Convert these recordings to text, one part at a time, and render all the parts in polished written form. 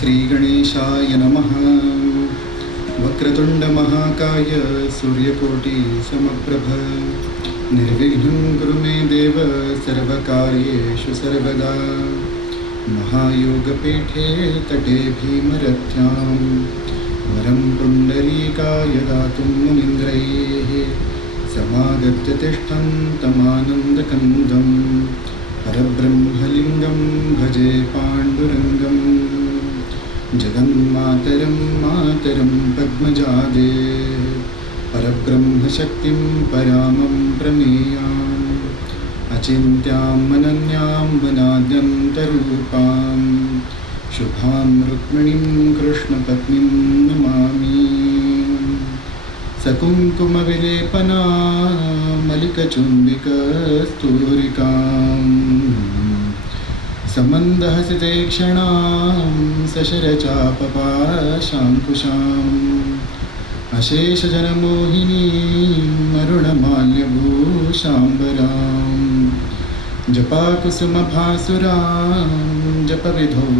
श्रीगणेशाय नमः। वक्रतुंड महाकाय सूर्यकोटि समप्रभ निर्विघ्नं कुरु मे देव सर्वकार्येषु सर्वदा। महायोगपीठे तटे भीमरथ्यां वरं पुण्डरीकाय दातुं मुनीन्द्रैः समागत्य तिष्ठं तमानन्दकन्दं परब्रह्मलिङ्गं भजे पाण्डुरङ्गं। जगन्मातरं मातरं पद्मजादे परब्रह्मशक्तिं परामं प्रमेयाम् अचिन्त्यां मनन्यां वनाद्यन्तरूपां शुभां रुक्मिणीं कृष्णपत्नीं नमामि। सकुङ्कुमविलेपना मलिकचुम्बिकस्तूरिकाम् समन्दहसिते क्षणां सशरचापपाशाङ्कुशाम् अशेषजनमोहिनीम् अरुणमाल्यभूषाम्बराम् जपाकुसुमभासुरां जपविधौ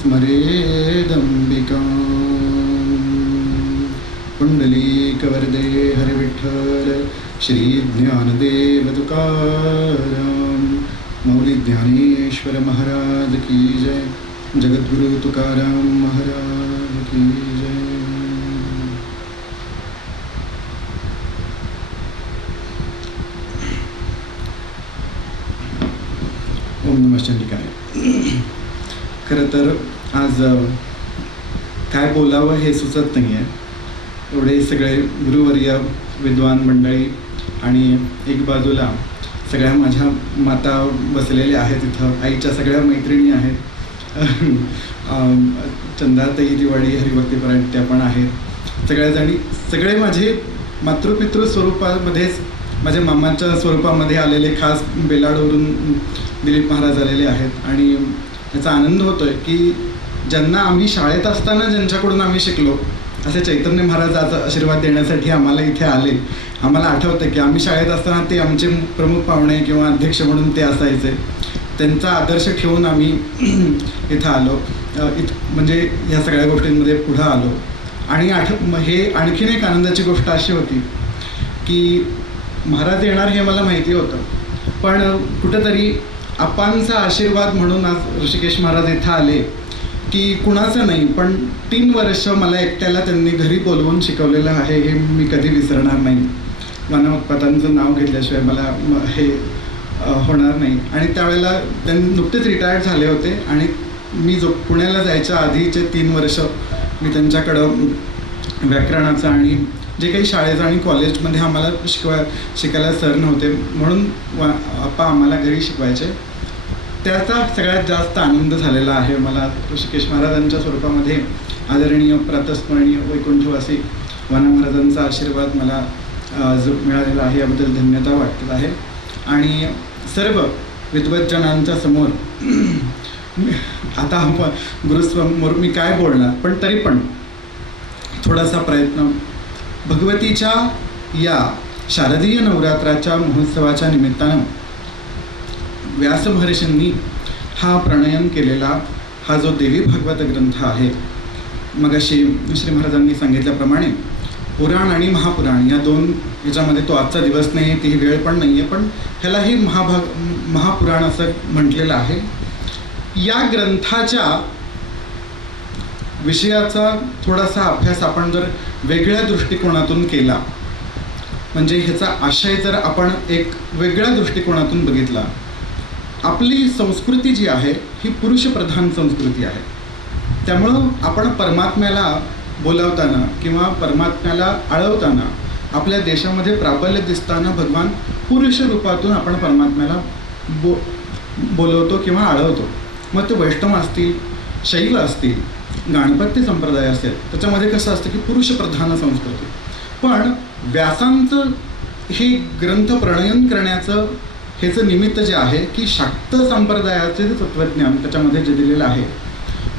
स्मरेदम्बिकाम्। पुण्डलीकवरदे हरिविठ्ठल श्रीज्ञानदेव तुकाराम मौली ज्ञानेश्वर महाराज की जय। जगद्गुरु तुकाराम महाराज की जय। ओम नमः चंडिकाय। खरं तर आज काय बोलावं हे सुचत नाही आहे। एवढे सगळे गुरुवर्य विद्वान मंडळी आणि एक बाजूला सगळ्या माझ्या माता बसलेल्या आहेत इथं, आईच्या सगळ्या मैत्रिणी आहेत, चंद्राताई दिवाळी हरिभक्तीपरायण त्या पण आहेत, सगळ्याजणी सगळे माझे मातृपितृ स्वरूपामध्येच माझ्या मामांच्या स्वरूपामध्ये आलेले खास बेलाडवरून दिलीप महाराज आलेले आहेत. आणि त्याचा आनंद होतोय की ज्यांना आम्ही शाळेत असताना ज्यांच्याकडून आम्ही शिकलो असे चैतन्य महाराज आज आशीर्वाद देण्यासाठी आम्हाला इथे आले. आम्हाला आठवतं की आम्ही शाळेत असताना ते आमचे प्रमुख पाहुणे किंवा अध्यक्ष म्हणून ते असायचे. त्यांचा आदर्श ठेवून आम्ही इथं आलो, म्हणजे ह्या सगळ्या गोष्टींमध्ये पुढं आलो. आणि हे आणखीन एक आनंदाची गोष्ट अशी होती की महाराज येणार हे मला माहिती होतं, पण कुठंतरी आपांचा आशीर्वाद म्हणून आज ऋषिकेश महाराज इथं आले की कुणाचं नाही पण 3 वर्ष मला एकट्याला त्यांनी घरी बोलवून शिकवलेलं आहे हे मी कधी विसरणार नाही. मानवोत्पातांचं नाव घेतल्याशिवाय मला हे होणार नाही. आणि त्यावेळेला त्यांनी नुकतेच रिटायर्ड झाले होते आणि मी जो पुण्याला जायच्या आधीचे 3 वर्ष मी त्यांच्याकडं व्याकरणाचं आणि जे काही शाळेचं आणि कॉलेजमध्ये आम्हाला शिकायला सर नव्हते म्हणून आप्पा आम्हाला घरी शिकवायचे. त्याचा सगळ्यात जास्त आनंद झालेला आहे मला ऋषिकेश महाराजांच्या स्वरूपामध्ये आदरणीय प्रातस्मरणीय वैकुंठवासी वाना महाराजांचा आशीर्वाद मला जो मिळालेला आहे याबद्दल धन्यता वाटत आहे. आणि सर्व विद्वज्जनांच्या समोर आता गुरुसमोर मी काय बोलणार, पण तरी पण थोडासा प्रयत्न. भगवतीच्या या शारदीय नवरात्राच्या महोत्सवाच्या निमित्तानं व्यास महर्षींनी हा प्रणयन केलेला हा जो देवी भागवत ग्रंथ आहे, मगाशी श्री महाराजांनी सांगितल्याप्रमाणे पुराण आणि महापुराण या दोन याच्यामध्ये तो आजचा दिवस नाही आहे, ती वेळ पण नाही आहे, पण ह्यालाही महापुराण असं म्हटलेलं आहे. या ग्रंथाच्या विषयाचा थोडासा अभ्यास आपण जर वेगळ्या दृष्टिकोनातून केला, म्हणजे ह्याचा आशय जर आपण एक वेगळ्या दृष्टिकोनातून बघितला, आपली संस्कृती जी आहे ही पुरुषप्रधान संस्कृती आहे. त्यामुळं आपण परमात्म्याला बोलावताना किंवा परमात्म्याला आळवताना आपल्या देशामध्ये प्राबल्य दिसताना भगवान पुरुष रूपातून आपण परमात्म्याला बोलवतो किंवा आळवतो. मग ते वैष्णव असतील, शैव असतील, गणपती संप्रदाय असेल, त्याच्यामध्ये कसं असतं की पुरुषप्रधान संस्कृती. पण व्यासांचं हे ग्रंथ प्रणयन करण्याचं ह्याचं निमित्त जे आहे की शाक्त संप्रदायाचे जे तत्त्वज्ञान त्याच्यामध्ये जे दिलेलं आहे,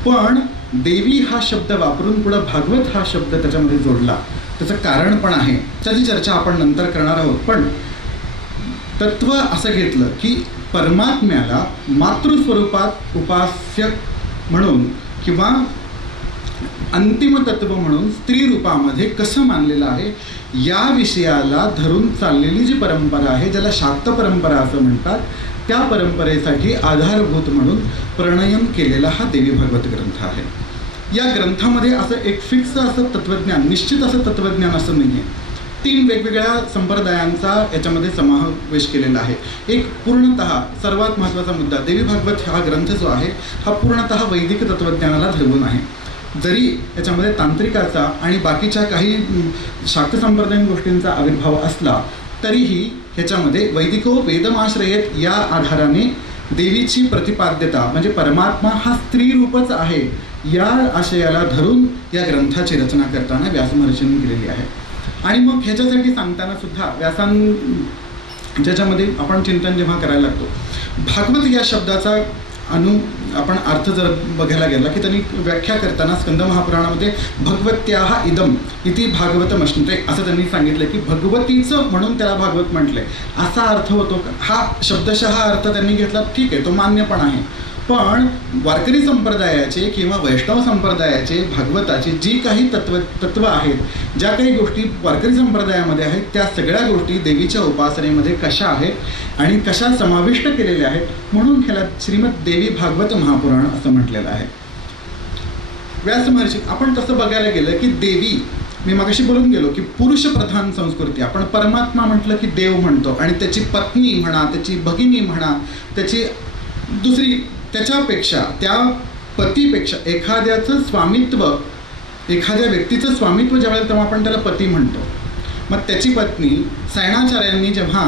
पण देवी हा शब्द वापरून पुढं भागवत हा शब्द त्याच्यामध्ये जोडला, त्याचं कारण पण आहे, त्याची चर्चा आपण नंतर करणार आहोत. पण तत्त्व असं घेतलं की परमात्म्याला मातृस्वरूपात उपास्य म्हणून किंवा अंतिम तत्व म्हणून स्त्री रूपामध्ये कसं मानलेलं आहे, या विषयाला धरून चाललेली जी परंपरा आहे, ज्याला शाक्त परंपरा असं म्हणतात, त्या परंपरेसाठी आधारभूत म्हणून प्रणयन केलेला हा देवी भागवत ग्रंथ आहे. या ग्रंथामध्ये असं एक फिक्स असं तत्त्वज्ञान, निश्चित असं तत्त्वज्ञान असं नाही आहे. 3 वेगवेगळ्या संप्रदायांचा याच्यामध्ये समावेश केलेला आहे. एक पूर्णतः सर्वात महत्त्वाचा मुद्दा, देवी भागवत हा ग्रंथ जो आहे हा पूर्णतः वैदिक तत्त्वज्ञानाला धरून आहे. जरी याच्यामध्ये तांत्रिकाचा आणि बाकीच्या काही शाक्त संप्रदायीन गोष्टींचा आविर्भाव असला तरीही ह्याच्यामध्ये वैदिको वेदमाश्रयेत या आधाराने देवीची प्रतिपाद्यता म्हणजे परमात्मा हा स्त्री रूपच आहे या आशयाला धरून या ग्रंथाची रचना करताना व्यास महर्षींनी केलेली आहे. आणि मग ह्याच्यासाठी सांगताना सुद्धा ज्याच्यामध्ये आपण चिंतन जेव्हा करायला लागतो, भागवत या शब्दाचा आपण अर्थ जर बघायला गेला की त्यांनी व्याख्या करताना स्कंद महापुराणामध्ये भगवत्याः इदम इति भागवतमश्नुते असं त्यांनी सांगितलं की भगवतीचं म्हणून त्याला भागवत म्हटलंय, असा अर्थ होतो. हा शब्दशः अर्थ त्यांनी घेतला, ठीक आहे, तो मान्य पण आहे. पण वारकरी संप्रदायाचे किंवा वैष्णव संप्रदायाचे भागवताचे जी काही तत्व आहेत, ज्या काही गोष्टी वारकरी संप्रदायामध्ये आहेत, त्या सगळ्या गोष्टी देवीच्या उपासनेमध्ये कशा आहेत आणि कशा समाविष्ट केलेल्या आहेत, म्हणून ह्याला श्रीमद देवी भागवत महापुराण असं म्हटलेलं आहे. व्यास महर्षी आपण तसं बघायला गेलं की देवी, मी मगाशी बोलून गेलो की पुरुषप्रधान संस्कृती, आपण परमात्मा म्हटलं की देव म्हणतो आणि त्याची पत्नी म्हणा, त्याची भगिनी म्हणा, त्याची दुसरी त्याच्यापेक्षा, त्या पतीपेक्षा एखाद्याचं स्वामित्व, एखाद्या व्यक्तीचं स्वामित्व ज्यावेळेला तेव्हा आपण त्याला पती म्हणतो. मग त्याची पत्नी सायणाचार्यांनी जेव्हा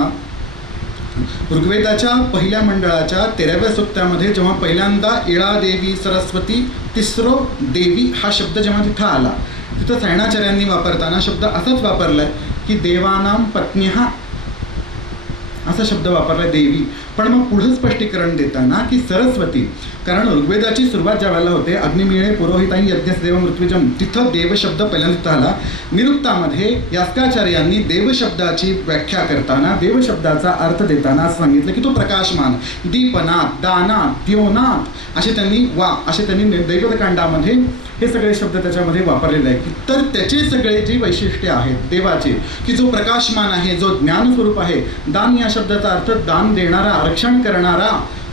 ऋग्वेदाच्या पहिल्या मंडळाच्या 13व्या सूक्तामध्ये जेव्हा पहिल्यांदा इळा देवी सरस्वती तिसरो देवी हा शब्द जेव्हा तिथं आला, तिथं सायणाचार्यांनी वापरताना शब्द असाच वापरलाय की देवानां पत्न्यः असा शब्द वापरला देवी. पण मग पुढं स्पष्टीकरण देताना की सरस्वती, कारण ऋग्वेदाची सुरुवात ज्या वेळेला होते अग्निमीळे पुरोहिताई यज्ञदेव मृत्युजम, तिथं देव शब्द पहिल्यांदा आला. निरुक्तामध्ये यास्काचार्यांनी देव शब्दाची व्याख्या करताना, देव शब्दाचा अर्थ देताना असं सांगितलं की तो प्रकाशमान, दीपनाथ, दानाथ, द्योनाथ असे त्यांनी दैवतकांडामध्ये हे सगळे शब्द त्याच्यामध्ये वापरलेले आहेत. तर त्याचे सगळे जे वैशिष्ट्य आहेत देवाचे, की जो प्रकाशमान आहे, जो ज्ञानस्वरूप आहे. दान या शब्दाचा अर्थ दान देणारा, आरक्षण करणारा,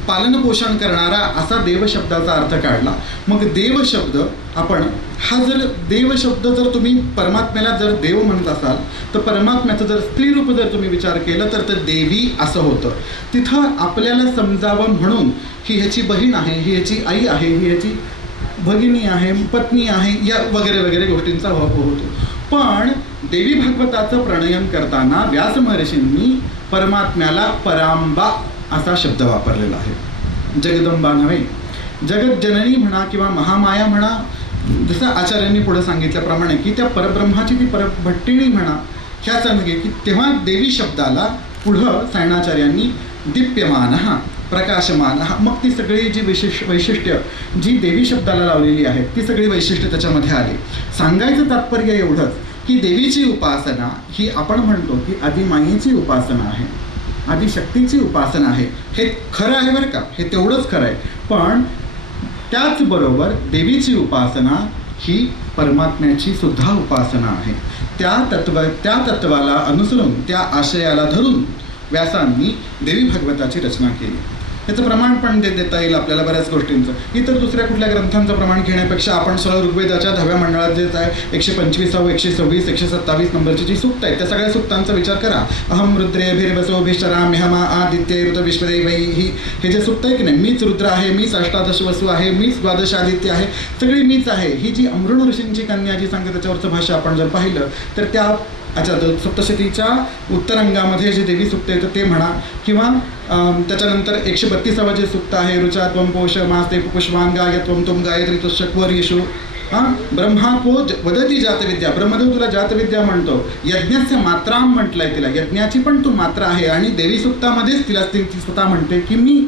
पालनपोषण करणारा असा देव शब्दाचा अर्थ काढला. मग देव शब्द आपण हा जर देव शब्द जर तुम्ही परमात्म्याला जर देव म्हणत असाल तर परमात्म्याचं जर स्त्री रूप जर तुम्ही विचार केलं तर ते देवी असं होतं. तिथं आपल्याला समजावं म्हणून ही ह्याची बहीण आहे, ही ह्याची आई आहे, ही ह्याची भगिनी आहे, पत्नी आहे, या वगैरे वगैरे गोष्टींचा वापर होतो. पण देवी भागवताचं प्रणयन करताना व्यास महर्षींनी परमात्म्याला परांबा असा शब्द वापरलेला आहे. जगदंबा नव्हे, जगज्जननी म्हणा किंवा महामाया म्हणा, जसं आचार्यांनी पुढे सांगितल्याप्रमाणे की त्या परब्रह्माची ती परभट्टिणी म्हणा, ह्या सांगे की तेव्हा देवी शब्दाला पुढं सायणाचार्यांनी दीप्यमान प्रकाशमान मग ती सगळी जी वैशिष्ट्य जी देवी शब्दाला लावलेली आहेत ती सगळी वैशिष्ट्य त्याच्यामध्ये आली. सांगायचं तात्पर्य एवढंच की देवीची उपासना ही आपण म्हणतो की आदिमायेची उपासना आहे, आदिशक्तीची उपासना आहे. हे खरं आहे बरं का, हे तेवढंच खरं आहे. पण त्याचबरोबर देवीची उपासना ही परमात्म्याची सुद्धा उपासना आहे. त्या तत्वाला अनुसरून त्या आशयाला धरून व्यासांनी देवी भागवताची रचना केली. याचं प्रमाण पण देता येईल आपल्याला बऱ्याच गोष्टींचं. इतर दुसऱ्या कुठल्या ग्रंथांचं प्रमाण घेण्यापेक्षा आपण सरळ ऋग्वेदाच्या 10व्या मंडळात जे आहे 125, 126, 127 नंबरची जी सूक्त आहेत त्या सगळ्या सूक्तांचा विचार करा. अहम रुद्रे भिर्वसो भिश्चराम्यहमा आदित्य ऋत विश्वदेवै ही हे जे सूक्त आहे की नाही, मीच रुद्र आहे, मीच अष्टादश वसू आहे, मीच द्वादश आदित्य आहे, सगळी मीच आहे, ही जी अमृण ऋषींची कन्या जी सांगते त्याच्यावरचं भाष्य आपण जर पाहिलं तर त्या सप्तशतीच्या उत्तरांगामध्ये जे देवी सूक्त येतं ते म्हणा किंवा त्याच्यानंतर 132 जे सूक्त आहे ऋचा त्वं पोष मास्ते पुष्पान गाय त्वं तुम गायत्री तुष्यक्वर येशू ब्रह्मा को वदती जातविद्या, ब्रह्मदेव तुला जातविद्या म्हणतो. यज्ञाच्या मात्राम म्हटलंय तिला, यज्ञाची पण तू मात्रा आहे. आणि देवी सूक्तामध्येच तिला ती स्वतः म्हणते की मी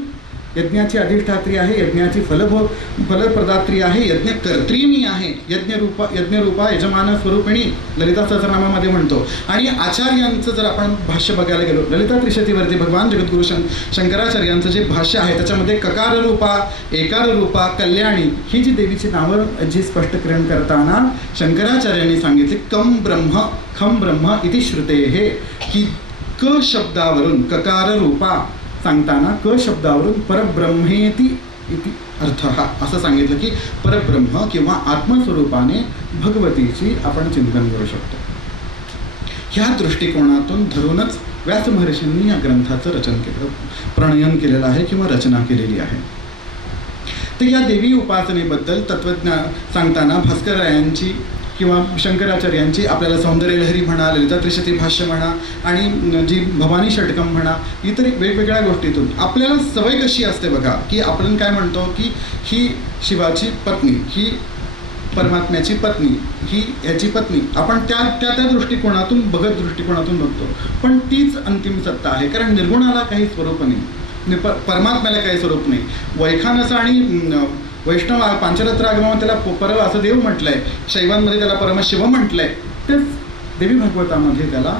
यज्ञाची अधिष्ठात्री आहे, यज्ञाची फलप्रदात्री आहे, यज्ञकर्त्री मी आहे, यज्ञरूपा यजमान स्वरूपिणी ललिता सहस्रनामामध्ये म्हणतो. आणि आचार्यांचं जर आपण भाष्य बघायला गेलो ललिता त्रिशतीवरती भगवान जगद्गुरु शंकराचार्यांचं जे भाष्य आहे त्याच्यामध्ये ककाररूपा, एकाररूपा, कल्याणी ही जी देवीची नावं जी स्पष्टकरण करताना शंकराचार्यांनी सांगितले कम ब्रह्म खम ब्रह्म इति श्रुतेः, की क शब्दावरून ककाररूपा सांगताना क शब्दावरून परब्रह्मेति इति अर्थ असं सांगितलं की परब्रह्म किंवा आत्मस्वरूपाने भगवतीची आपण चिंतन करू शकतो. ह्या दृष्टिकोनातून धरूनच व्यास महर्षींनी या ग्रंथाचं प्रणयन केलेलं आहे किंवा रचना केलेली आहे. तर या देवी उपासनेबद्दल तत्वज्ञान सांगताना भास्कररायांची किंवा शंकराचार्यांची आपल्याला सौंदर्यलहरी म्हणा, ललिता त्रिशती भाष्य म्हणा आणि जी भवानी षटकम म्हणा, इतर वेगवेगळ्या गोष्टीतून आपल्याला सवय कशी असते बघा की आपण काय म्हणतो की ही शिवाची पत्नी, ही परमात्म्याची पत्नी, ही ह्याची पत्नी, आपण त्या दृष्टिकोनातून दृष्टिकोनातून बघतो. पण तीच अंतिम सत्ता आहे, कारण निर्गुणाला काही स्वरूप नाही, परमात्म्याला काही स्वरूप नाही. वैखानस आणि वैष्णव पांचरत्र आगमामध्ये त्याला परम असं देव म्हटलंय, शैवांमध्ये त्याला परमशिव म्हटलंय, तेच देवी भागवतामध्ये त्याला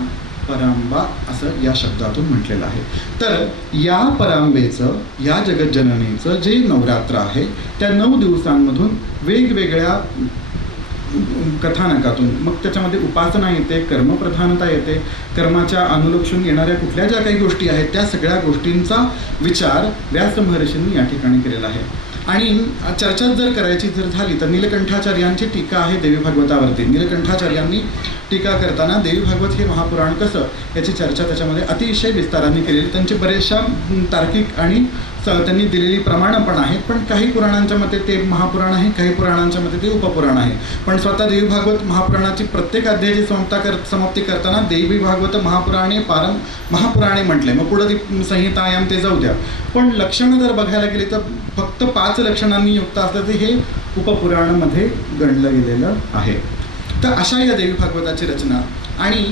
परांबा असं या शब्दातून म्हटलेलं आहे. तर या परांबेचं, या जगज्जननीचं जे नवरात्र आहे त्या 9 दिवसांमधून वेगवेगळ्या कथानकातून मग त्याच्यामध्ये उपासना येते, कर्मप्रधानता येते, कर्माच्या अनुलक्षून येणाऱ्या कुठल्या ज्या काही गोष्टी आहेत त्या सगळ्या गोष्टींचा विचार व्यास महर्षींनी या ठिकाणी केलेला आहे. आणि चर्चा जर करायची जर झाली तर नीलकंठाचार्यांची टीका आहे देवी भागवतावरती. नीलकंठाचार्यांनी टीका करताना देवी भागवत हे महापुराण कसं याची चर्चा त्याच्यामध्ये अतिशय विस्ताराने केलेली. त्यांचे बरेचशा तार्किक आणि त्यांनी दिलेली प्रमाणं पण आहेत. पण काही पुराणांच्या मते ते महापुराण आहे, काही पुराणांच्या मते ते उपपुराण आहे. पण स्वतः देवी भागवत महापुराणाची प्रत्येक अध्यायाची समाप्ती करताना देवी भागवत महापुराणे म्हटले. मग पुढं ती संहितायाम ते जाऊ द्या. पण लक्षणं जर बघायला गेली तर फक्त 5 लक्षणांनी युक्त असलं तर हे उपपुराणामध्ये गणलं गेलेलं आहे. तर अशा या देवी भागवताची रचना आणि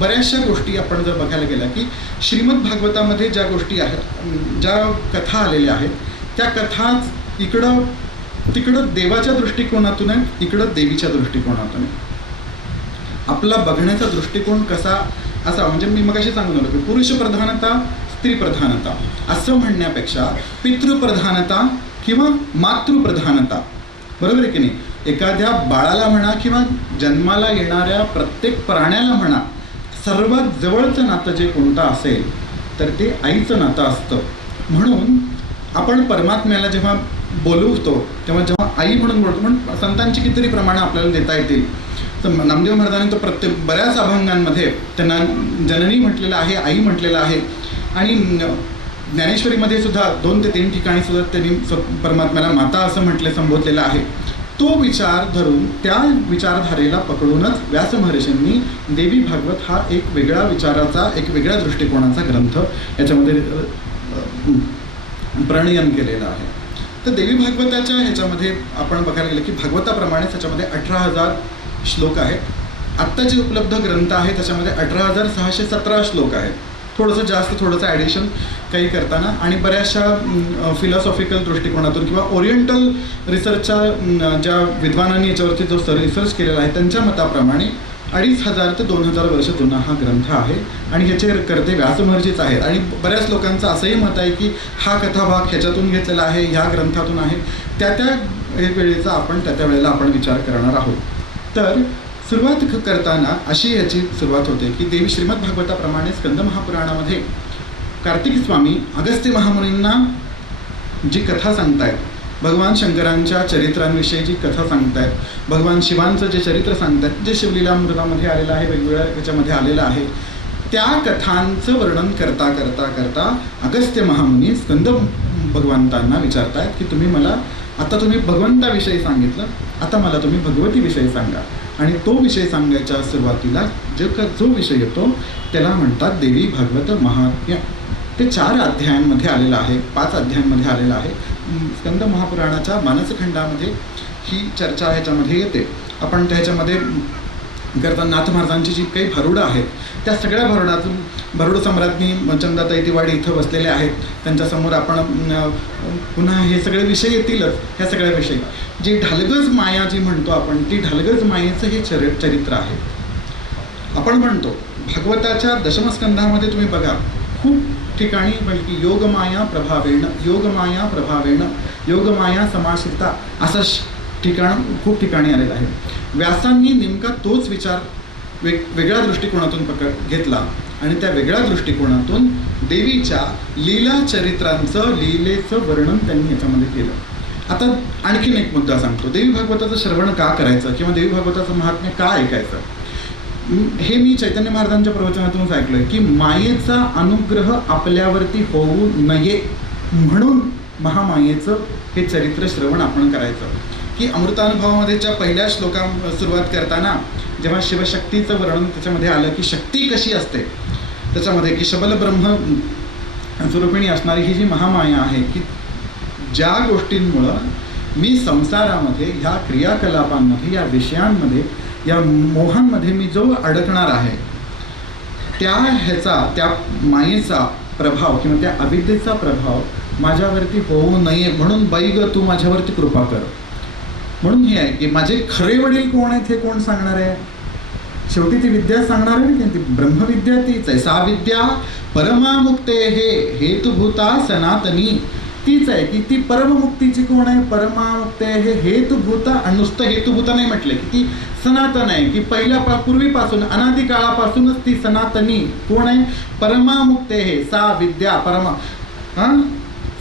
बऱ्याचशा गोष्टी आपण जर बघायला गेल्या की श्रीमद भागवतामध्ये ज्या गोष्टी आहेत, ज्या कथा आलेल्या आहेत त्या कथाच तिकडं देवाच्या दृष्टिकोनातून आहे, इकडं देवीच्या दृष्टिकोनातून आहे. आपला बघण्याचा दृष्टिकोन कसा असा, म्हणजे मी मगाशी सांगून आलो की पुरुष प्रधानता, स्त्री प्रधानता असं म्हणण्यापेक्षा पितृप्रधानता किंवा मातृप्रधानता, बरोबर आहे की नाही. एखाद्या बाळाला म्हणा किंवा जन्माला येणाऱ्या प्रत्येक प्राण्याला म्हणा, सर्वात जवळचं नातं जे कोणतं असेल तर ते आईचं नातं असतं. म्हणून आपण परमात्म्याला जेव्हा बोलवतो तेव्हा जेव्हा आई म्हणून बोलतो, पण संतांची कितीतरी प्रमाणं आपल्याला देता येतील. तर नामदेव महाराजांनी तर बऱ्याच अभंगांमध्ये त्यांना जननी म्हटलेलं आहे, आई म्हटलेलं आहे. आणि ज्ञानेश्वरीमध्ये सुद्धा 2 ते 3 ठिकाणी सुद्धा त्यांनी परमात्म्याला माता असं संबोधलेलं आहे. तो विचार धरून त्या विचारधारेला पकडूनच व्यास महर्षींनी देवी भागवत हा एक वेगळ्या विचाराचा, एक वेगळ्या दृष्टिकोनाचा ग्रंथ याच्यामध्ये प्रणयन केलेलं आहे. तर देवी भागवताच्या ह्याच्यामध्ये आपण बघायला गेलं की भागवताप्रमाणेच त्याच्यामध्ये 18,000 श्लोक आहेत. आत्ता जे उपलब्ध ग्रंथ आहे त्याच्यामध्ये 18,617 श्लोक आहेत. थोडंसं जास्त, थोडंसं ॲडिशन काही करताना आणि बऱ्याचशा फिलॉसॉफिकल दृष्टिकोनातून किंवा ओरिएंटल रिसर्चच्या ज्या विद्वानांनी याच्यावरती जो रिसर्च केलेला आहे त्यांच्या मताप्रमाणे 2,500 ते 2,000 वर्ष जुना हा ग्रंथ आहे. आणि ह्याचे कर्ते व्यासमहर्षीच आहेत. आणि बऱ्याच लोकांचं असंही मत आहे की हा कथाभाग ह्याच्यातून घेतलेला आहे, ह्या ग्रंथातून आहे. त्या वेळेचा आपण त्या वेळेला आपण विचार करणार आहोत. तर सुरुवात करताना अशी याची सुरुवात होते की देवी श्रीमद भागवताप्रमाणे स्कंद महापुराणामध्ये कार्तिक स्वामी अगस्त्य महामुनींना जी कथा सांगतायत, भगवान शंकरांच्या चरित्रांविषयी जी कथा सांगतायत, भगवान शिवांचं जे चरित्र सांगतायत, जे शिवलीलामृतामध्ये आलेलं आहे, वेगवेगळ्या याच्यामध्ये आलेलं आहे, त्या कथांचं वर्णन करता करता करता अगस्त्य महामुनी स्कंद भगवंतांना विचारतायत की तुम्ही भगवंताविषयी सांगितलं, आता मला तुम्ही भगवतीविषयी सांगा. आणि तो विषय सांगायच्या सुरुवातीला जो विषय येतो त्याला म्हणतात देवी भागवत महात्म्य. ते 4 अध्यायांमध्ये आलेलं आहे, 5 अध्यायांमध्ये आलेलं आहे. स्कंद महापुराणाच्या मानसखंडामध्ये ही चर्चा ह्याच्यामध्ये येते. आपण त्याच्यामध्ये करता नाथ महाराजांची जी काही भरुडं आहेत त्या सगळ्या भरुडातून भरुड सम्राज्ञी चंदाताई तिवाडी इथं बसलेले आहेत. त्यांच्यासमोर आपण पुन्हा हे सगळे विषय येतीलच. ह्या सगळ्या विषयी जी ढालगज माया जी म्हणतो आपण, ती ढालगज मायेचं हे चरित्र आहे. आपण म्हणतो भागवताच्या दशमस्कंधामध्ये तुम्ही बघा खूप ठिकाणी बल्कि योगमाया प्रभावेण, योगमाया प्रभावेण, योगमाया समाश्रिता असं खूप ठिकाणी आलेलं आहे. व्यासांनी नेमका तोच विचार वेगळ्या दृष्टिकोनातून घेतला आणि त्या वेगळ्या दृष्टिकोनातून देवीच्या लीला चरित्रांचं, लीलेचं वर्णन त्यांनी याच्यामध्ये केलं. आता आणखीन एक मुद्दा सांगतो. देवी भागवताचं श्रवण का करायचं किंवा देवी भागवताचं महात्म्य का ऐकायचं, हे मी चैतन्य महाराजांच्या प्रवचनातूनच ऐकलंय की मायेचा अनुग्रह आपल्यावरती होऊ नये म्हणून महामायेचं हे चरित्र श्रवण आपण करायचं. की अमृतानुभवामध्येच्या पहिल्या सुरुवात करताना जेव्हा शिवशक्तीचं वर्णन त्याच्यामध्ये आलं की शक्ती कशी असते त्याच्यामध्ये, की शबल ब्रह्म स्वरूपिणी असणारी ही जी महामाया आहे की ज्या गोष्टींमुळं मी संसारामध्ये ह्या क्रियाकलापांमध्ये, या विषयांमध्ये, या मोहांमध्ये मी जो अडकणार आहे त्या मायेचा प्रभाव किंवा त्या अविद्येचा प्रभाव माझ्यावरती होऊ नये म्हणून बैग तू माझ्यावरती कृपा कर. म्हणून हे आहे की माझे खरे वडील कोण आहेत हे कोण सांगणार आहे. शेवटी ती विद्या सांगणार आहे ना, ती ब्रह्मविद्या तीच आहे. सा विद्या परमामुक्ते हे हेतुभूता सनातनी, तीच आहे की ती परममुक्तीची कोण आहे, परमामुक्ते हे हेतुभूता. आणि नुसतं हेतुभूता नाही म्हटलं की ती सनातन आहे, की पूर्वीपासून अनादी काळापासूनच ती सनातनी कोण आहे, परमामुक्ते हे सा विद्या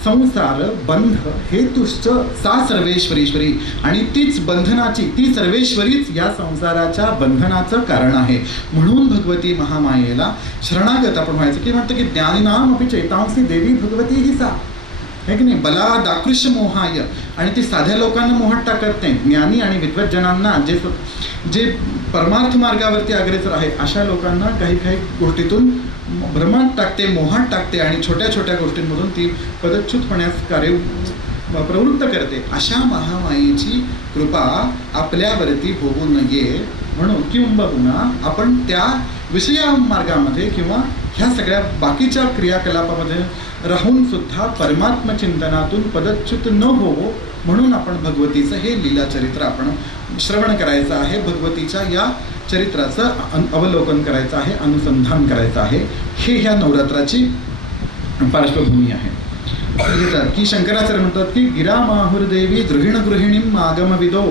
संसार बंध हेतुश्च सा सर्वेश्वरीश्वरी. आणि तीच बंधनाची, ती सर्वेश्वरीच या संसाराच्या बंधनाचं कारण आहे. म्हणून भगवती महामायेला शरणागत आपण व्हायचं. की म्हणतं की ज्ञानीनाम अपि चैतांसी देवी भगवती ही सा, है की नाही, बला दाकृष्य मोहाय. आणि ती साध्या लोकांना मोहात टाकत नाही, ज्ञानी आणि विद्वज्जनांना जे परमार्थ मार्गावरती अग्रेसर आहे अशा लोकांना काही काही गोष्टीतून भ्रमात टाकते, मोहात टाकते आणि छोट्या छोट्या गोष्टींमधून ती पदच्युत होण्यास प्रवृत्त करते. अशा महामायेची कृपा आपल्यावरती होऊ नये म्हणून किंबहुना आपण त्या विषया मार्गामध्ये किंवा ह्या सगळ्या बाकीच्या क्रियाकलापामध्ये राहून सुद्धा परमात्म चिंतनातून पदच्युत न होवो म्हणून आपण भगवतीचं हे लीलाचरित्र आपण श्रवण करायचं आहे. भगवतीच्या या चरित्राचं अवलोकन करायचं आहे, अनुसंधान करायचं आहे. हे ह्या नवरात्राची पार्श्वभूमी आहे. की शंकराचार्य म्हणतात की गिरा माहुर्देवी द्रुहिण गृहिणीम आगमविदो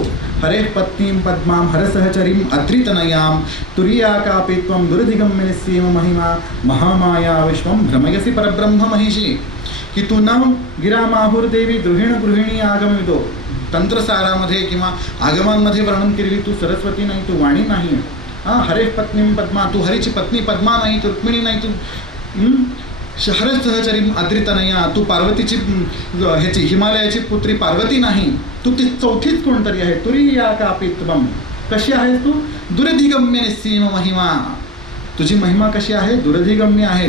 हरे पत्नीं पद्मां हरसहचरीं अत्रितनयां तुरिया कापि त्वं दुर्धिगम्य निस्सीम महिमा महामाया विश्वं भ्रमयसि परब्रह्म महिषी. की तू न गिरा माहुर देवी द्रुहिण गृहिणी आगमितो, तंत्रसारामध्ये किंवा आगमांमध्ये वर्णन केलेली तू सरस्वती नाही, तू वाणी नाही. हरे पत्नी पद्मा, तू हरीची पत्नी पद्मा नाही, तू रुक्मिणी नाही, तू हर सहचरी आद्रितनया, तू पार्वतीची ह्याची हिमालयाची पुत्री पार्वती नाही, तू ती चौथीच कोणतरी आहे. तुरिया कापित्वम, कशी आहेस तू? दुरधिगम्य निस्सीम महिमा, तुझी महिमा कशी आहे? दुरधिगम्य आहे,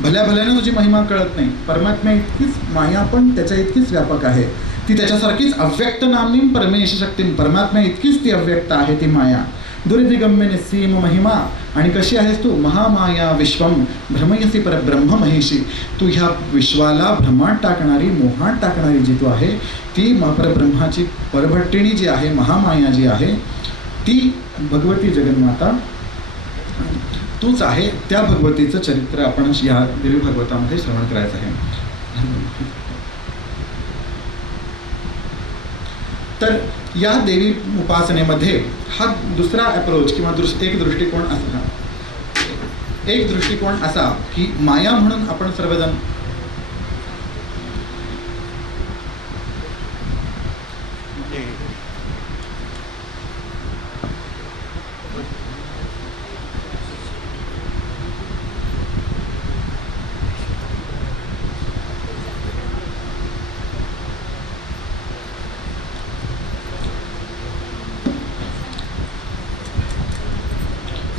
भल्या भल्यानं तुझी महिमा कळत नाही. परमात्मा इतकीच माया पण त्याच्या इतकीच व्यापक आहे, ती त्याच्यासारखीच अव्यक्त नामनीम परमेश शक्ती, परमात्मा इतकीच ती अव्यक्त आहे ती माया. दुर्दिगम्य निस्सीम महिमा, आणि कशी आहेस तू? महामाया विश्वम भ्रमयसी परब्रह्म महेशी, तू ह्या विश्वाला भ्रमात टाकणारी, मोहात टाकणारी जी तू आहे, ती परब्रह्माची परभट्टिणी जी आहे, महामाया जी आहे, ती भगवती जगन्माता तूच आहे. त्या भगवतीचं चरित्र आपण या देवी भागवतामध्ये श्रवण करायचं आहे. तर या देवी उपासनेमध्ये हा दुसरा अप्रोच किंवा एक दृष्टिकोन असा की माया म्हणून आपण सर्वजण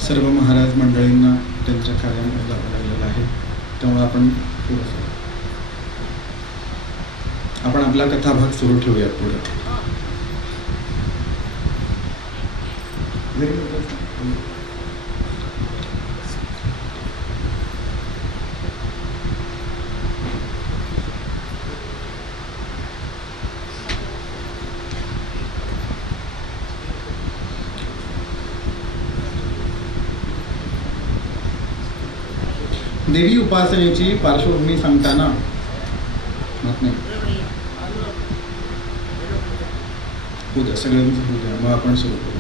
सर्व महाराज मंडळींना त्यांच्या कार्यामध्ये जावं लागलेलं आहे, त्यामुळे आपण आपला कथाभाग सुरू ठेवूयात पुढे. देवी उपासनेची पार्श्वभूमी सांगताना उद्या सगळ्यांचं उद्या मग आपण सुरू करू.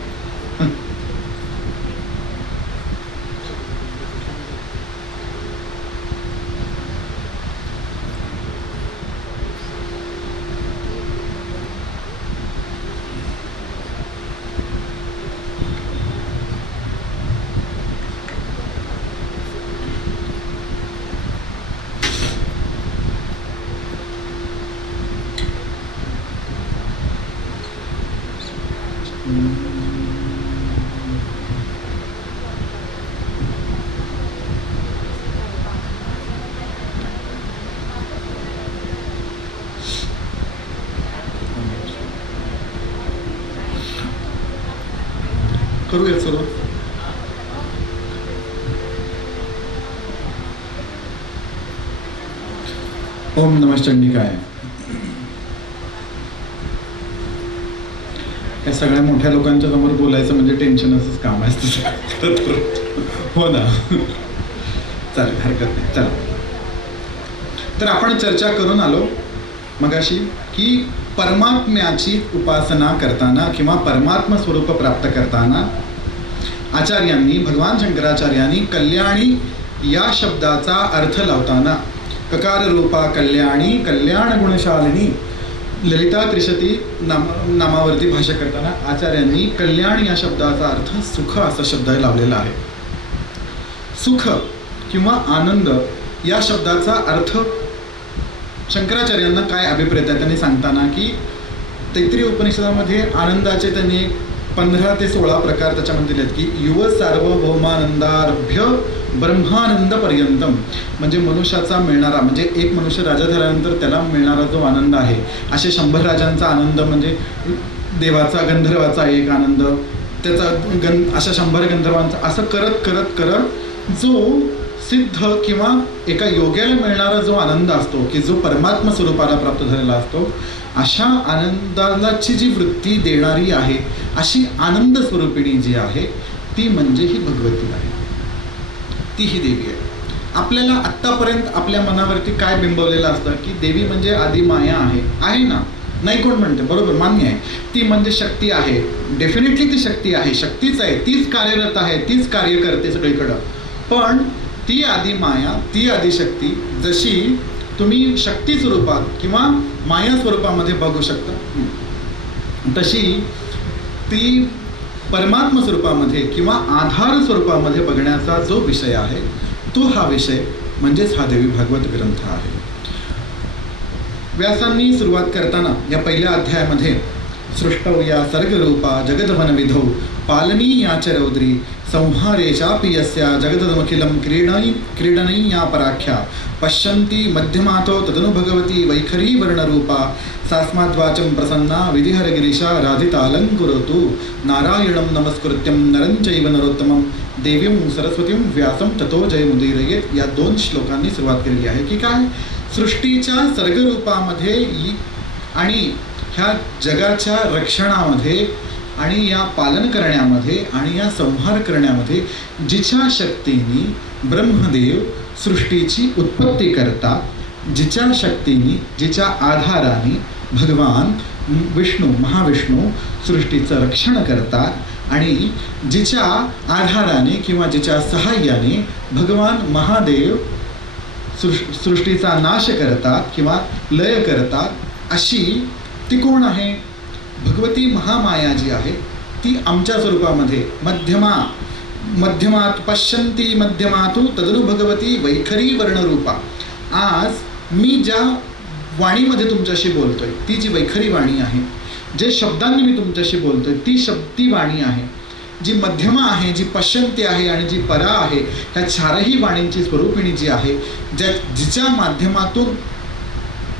करूयात सुरुवात. ओम नमः चंडिकाय. या सगळ्या मोठ्या लोकांच्या समोर बोलायचं म्हणजे टेन्शन असंच काम आहे. हो ना, चालेल, हरकत नाही. चला, तर आपण चर्चा करून आलो मगाशी की परमात्म्याची उपासना करताना किंवा परमात्म स्वरूप प्राप्त करताना आचार्यांनी, भगवान शंकराचार्यांनी कल्याणी या शब्दाचा अर्थ लावताना ककार रूपा कल्याणी कल्याण गुणशालिनी ललिता त्रिशती नामावरती भाष्य करताना आचार्यांनी कल्याण या शब्दाचा अर्थ सुख असा शब्द लावलेला आहे. सुख किंवा आनंद या शब्दाचा अर्थ शंकराचार्यांना काय अभिप्रेत आहे त्यांनी सांगताना की तैत्तिरीय उपनिषदामध्ये आनंदाचे त्यांनी 15 ते 16 प्रकार त्याच्यामध्ये दिलेत की युव सार्वभौमानंदारभ्य ब्रह्मानंद पर्यंतम, म्हणजे मनुष्याचा मिळणारा, म्हणजे एक मनुष्य राजा झाल्यानंतर त्याला मिळणारा जो आनंद आहे, असे 100 राजांचा आनंद, म्हणजे देवाचा गंधर्वाचा एक आनंद, त्याचा अशा 100 गंधर्वांचा, असं करत करत करत जो सिद्ध किंवा एका योग्याला मिळणारा जो आनंद असतो की जो परमात्मा स्वरूपाला प्राप्त झालेला असतो, अशा आनंदाची जी वृत्ती देणारी आहे अशी आनंद स्वरूपिणी जी आहे ती म्हणजे ही भगवती आहे, ती ही देवी आहे. आपल्याला आत्तापर्यंत आपल्या मनावरती काय बिंबवलेलं असतं की देवी म्हणजे आदी माया आहे ना, नाही कोण म्हणते, बरोबर, मान्य आहे, ती म्हणजे शक्ती आहे, डेफिनेटली ती शक्ती आहे, शक्तीच आहे, तीच कार्यरत आहे, तीच कार्य करते सगळीकडं. पण ती आदी माया, ती आदिशक्ती जशी तुम्ही शक्ती स्वरूपात किंवा माया स्वरूपामध्ये बघू शकता, तशी ती परमात्मा स्वरूपामध्ये किंवा आधार स्वरूपामध्ये बघण्याचा जो विषय आहे तो हा विषय म्हणजेच हा देवी भागवत ग्रंथ आहे. व्यासांनी सुरुवात करताना या पहिल्या अध्यायामध्ये सृष्टौ या सर्गरूपा जगदवनविधौ पालनीया च रौद्री संहारे चापि यस्या जगदमखिलं क्रीडनय्या पराख्या पश्यन्ति मध्यमातो तदनु भगवती वैखरी वर्णरूपा सास्माद्वाचं प्रसन्ना विधिहरगिरीशा राधितालङ्कुरोतु नारायणं नमस्कृत्यं नरं चैव नरोत्तमं देवीं सरस्वतीं व्यासं ततो जयमुदीरयेत. या 2 श्लोकांनी सुरुवात केलेली आहे की काय, सृष्टीच्या सर्गरूपामध्ये आणि ह्या जगाच्या रक्षणामध्ये आणि या पालन करण्यामध्ये आणि या संहार करण्यामध्ये जिच्या शक्तीने ब्रह्मदेव सृष्टीची उत्पत्ती करतात, जिच्या शक्तीने जिच्या आधाराने भगवान विष्णू महाविष्णू सृष्टीचं रक्षण करतात आणि जिच्या आधाराने किंवा जिच्या सहाय्याने भगवान महादेव सृष्टीचा नाश करतात किंवा लय करतात, अशी ती कोण आहे? भगवती महामाया जी आहे ती आमच्या स्वरूपामध्ये मध्यमात पश्यन्ति मध्यमातु तदनु भगवती वैखरी वर्णरूपा. आज मी ज्या वाणीमध्ये तुमच्याशी बोलतोय ती जी वैखरी वाणी आहे, जे शब्दांनी मी तुमच्याशी बोलतोय ती वाणी आहे, जी मध्यमा आहे, जी पश्यन्ति आहे आणि जी परा आहे, ह्या 4ही वाणींची स्वरूपिणी जी आहे, जिच्या माध्यमातून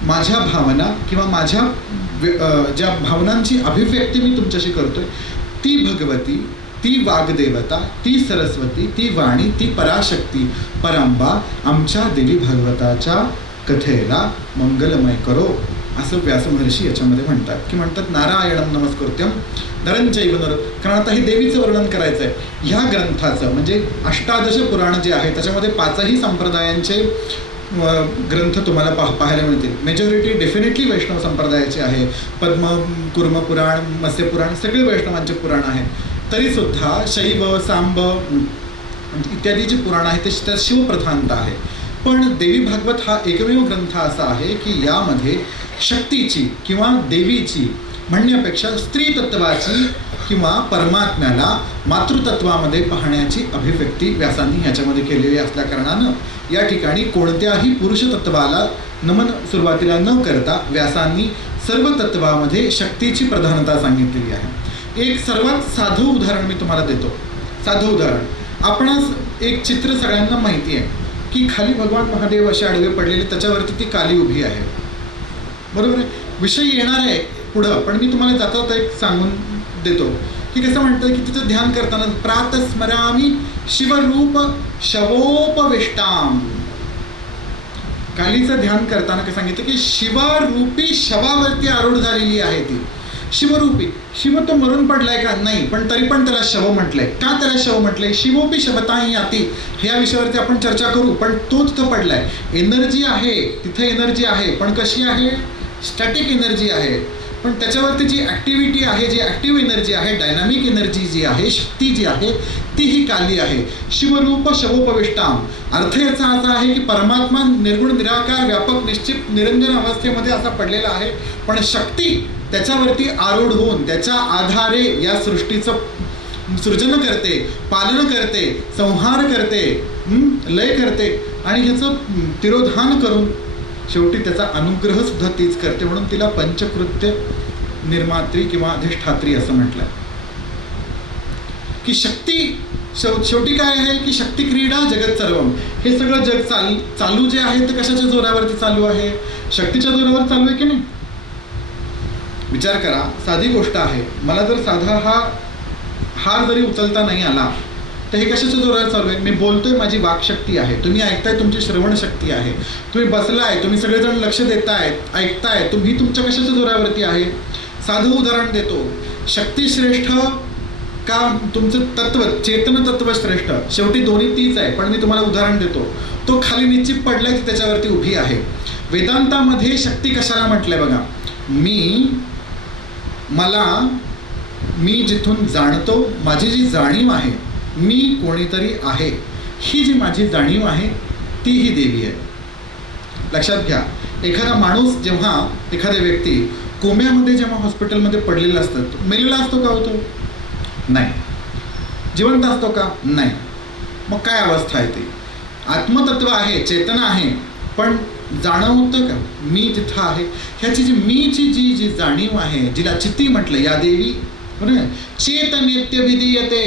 माझ्या भावना किंवा माझ्या ज्या भावनांची अभिव्यक्ती मी तुमच्याशी करतोय ती भगवती, ती वाग्देवता, ती सरस्वती, ती वाणी, ती पराशक्ती परांबा आमच्या देवी भागवताच्या कथेला मंगलमय करो, असं व्यास महर्षी याच्यामध्ये म्हणतात. की म्हणतात नारायणं नमस्कृत्यं नरं चैव नर. कारण आता हे देवीचं वर्णन करायचं आहे. ह्या ग्रंथाचं म्हणजे 18 पुराण जे आहे त्याच्यामध्ये 5ही संप्रदायांचे ग्रंथ तुम्हाला पाहायला मिळतील. मेजॉरिटी डेफिनेटली वैष्णव संप्रदायाचे आहे. पद्म कुर्म पुराण, मत्स्य पुराण सगळे वैष्णवांचे पुराण आहेत. तरीसुद्धा शैव सांब इत्यादी जे पुराण आहे ते शिवप्रधानता आहे. पण देवी भागवत हा एकमेव ग्रंथ असा आहे की यामध्ये शक्तीची किंवा देवीची म्हणण्यापेक्षा स्त्री तत्वाची किंवा परमात्म्याला मातृतत्वामध्ये पाहण्याची अभिव्यक्ती व्यासांनी ह्याच्यामध्ये केलेली असल्या कारणानं या ठिकाणी कोणत्याही पुरुष तत्वाला नमन सुरुवातीला न करता व्यासांनी सर्व तत्वामध्ये शक्तीची प्रधानता सांगितलेली आहे. एक सर्वात साधं उदाहरण मी तुम्हाला देतो. साधं उदाहरण, आपणास एक चित्र सगळ्यांना माहिती आहे की खाली भगवान महादेव असे आडवे पडलेले, त्याच्यावरती ती काली उभी आहे. बरोबर आहे. विषय येणार आहे पुढं, पण मी तुम्हाला जाता एक सांगून देतो की कसं म्हणतं की तिचं ध्यान करताना प्रातस्मरामी शिवरूप शवोपविष्टाम. कालीचं ध्यान करताना काय सांगितलं की शिवरूपी शवावरती आरूढ झालेली आहे ती. शिवरूपी, शिव तो मरून पडलाय का? नाही, पण तरी पण त्याला शव म्हटलंय. का त्याला शव म्हटलंय? शिवोपी शवताही याती. ह्या विषयावरती आपण चर्चा करू, पण तो तिथं पडलाय. एनर्जी आहे तिथे, एनर्जी आहे, पण कशी आहे? स्टॅटिक एनर्जी आहे. पण त्याच्यावरती जी ॲक्टिव्हिटी आहे, जी ॲक्टिव्ह एनर्जी आहे, डायनामिक एनर्जी जी आहे, शक्ती जी आहे ती ही काली आहे. शिवरूप शवोपविष्टाम. अर्थ याचा असा आहे की परमात्मा निर्गुण निराकार व्यापक निश्चित निरंजन अवस्थेमध्ये असा पडलेला आहे, पण शक्ती त्याच्यावरती आरूढ होऊन त्याच्या आधारे या सृष्टीचं सृजन करते, पालन करते, संहार करते, लय करते आणि ह्याचं तिरोधान करून शेवटी त्याचा अनुग्रह सुद्धा तीच करते. म्हणून तिला पंचकृत्य निर्मात्री किंवा अधिष्ठात्री असं म्हटलं की शक्ती शेवटी काय आहे की शक्ती क्रीडा जगत सर्वम. हे सगळं जग चालू जे आहे ते कशाच्या जोरावरती चालू आहे? शक्तीच्या जोरावर चालू आहे की नाही? विचार करा, साधी गोष्ट आहे. मला जर साधा हार जरी उचलता नाही आला तर हे कशाच्या जोरावर चालू आहे? मी बोलतोय, माझी वाक्शक्ती आहे. तुम्ही ऐकताय, तुमची श्रवण शक्ती आहे. तुम्ही बसलाय, तुम्ही सगळेजण लक्ष देताय, ऐकताय, तुम्ही तुमच्या कशाच्या जोरावरती आहे? साधं उदाहरण देतो. शक्ती श्रेष्ठ का तुमचं तत्व, चेतन तत्व श्रेष्ठ? शेवटी दोन्ही तीच आहे. पण मी तुम्हाला उदाहरण देतो. तो खाली निश्चित पडलाय की त्याच्यावरती उभी आहे. वेदांतामध्ये शक्ती कशाला म्हटलंय बघा. मी जिथून जाणतो, माझी जी जाणीव आहे, मी कोणीतरी आहे, ही जी माझी जाणीव आहे ती ही देवी आहे. लक्षात घ्या, एखादा माणूस जेव्हा, एखादा व्यक्ती कोम्यामध्ये जेव्हा हॉस्पिटलमध्ये पडलेला असतात, मेलेला असतो का होतो? नाही. जिवंत असतो का? नाही. मग काय अवस्था आहे ती? आत्मतत्व आहे, चेतना आहे, पण जाणवतं का मी तिथं आहे? ह्याची जी मीची जी जी जाणीव आहे, जिला चित्ती म्हटलं, या देवी बरोबर, चेतनेत्य विधीयते,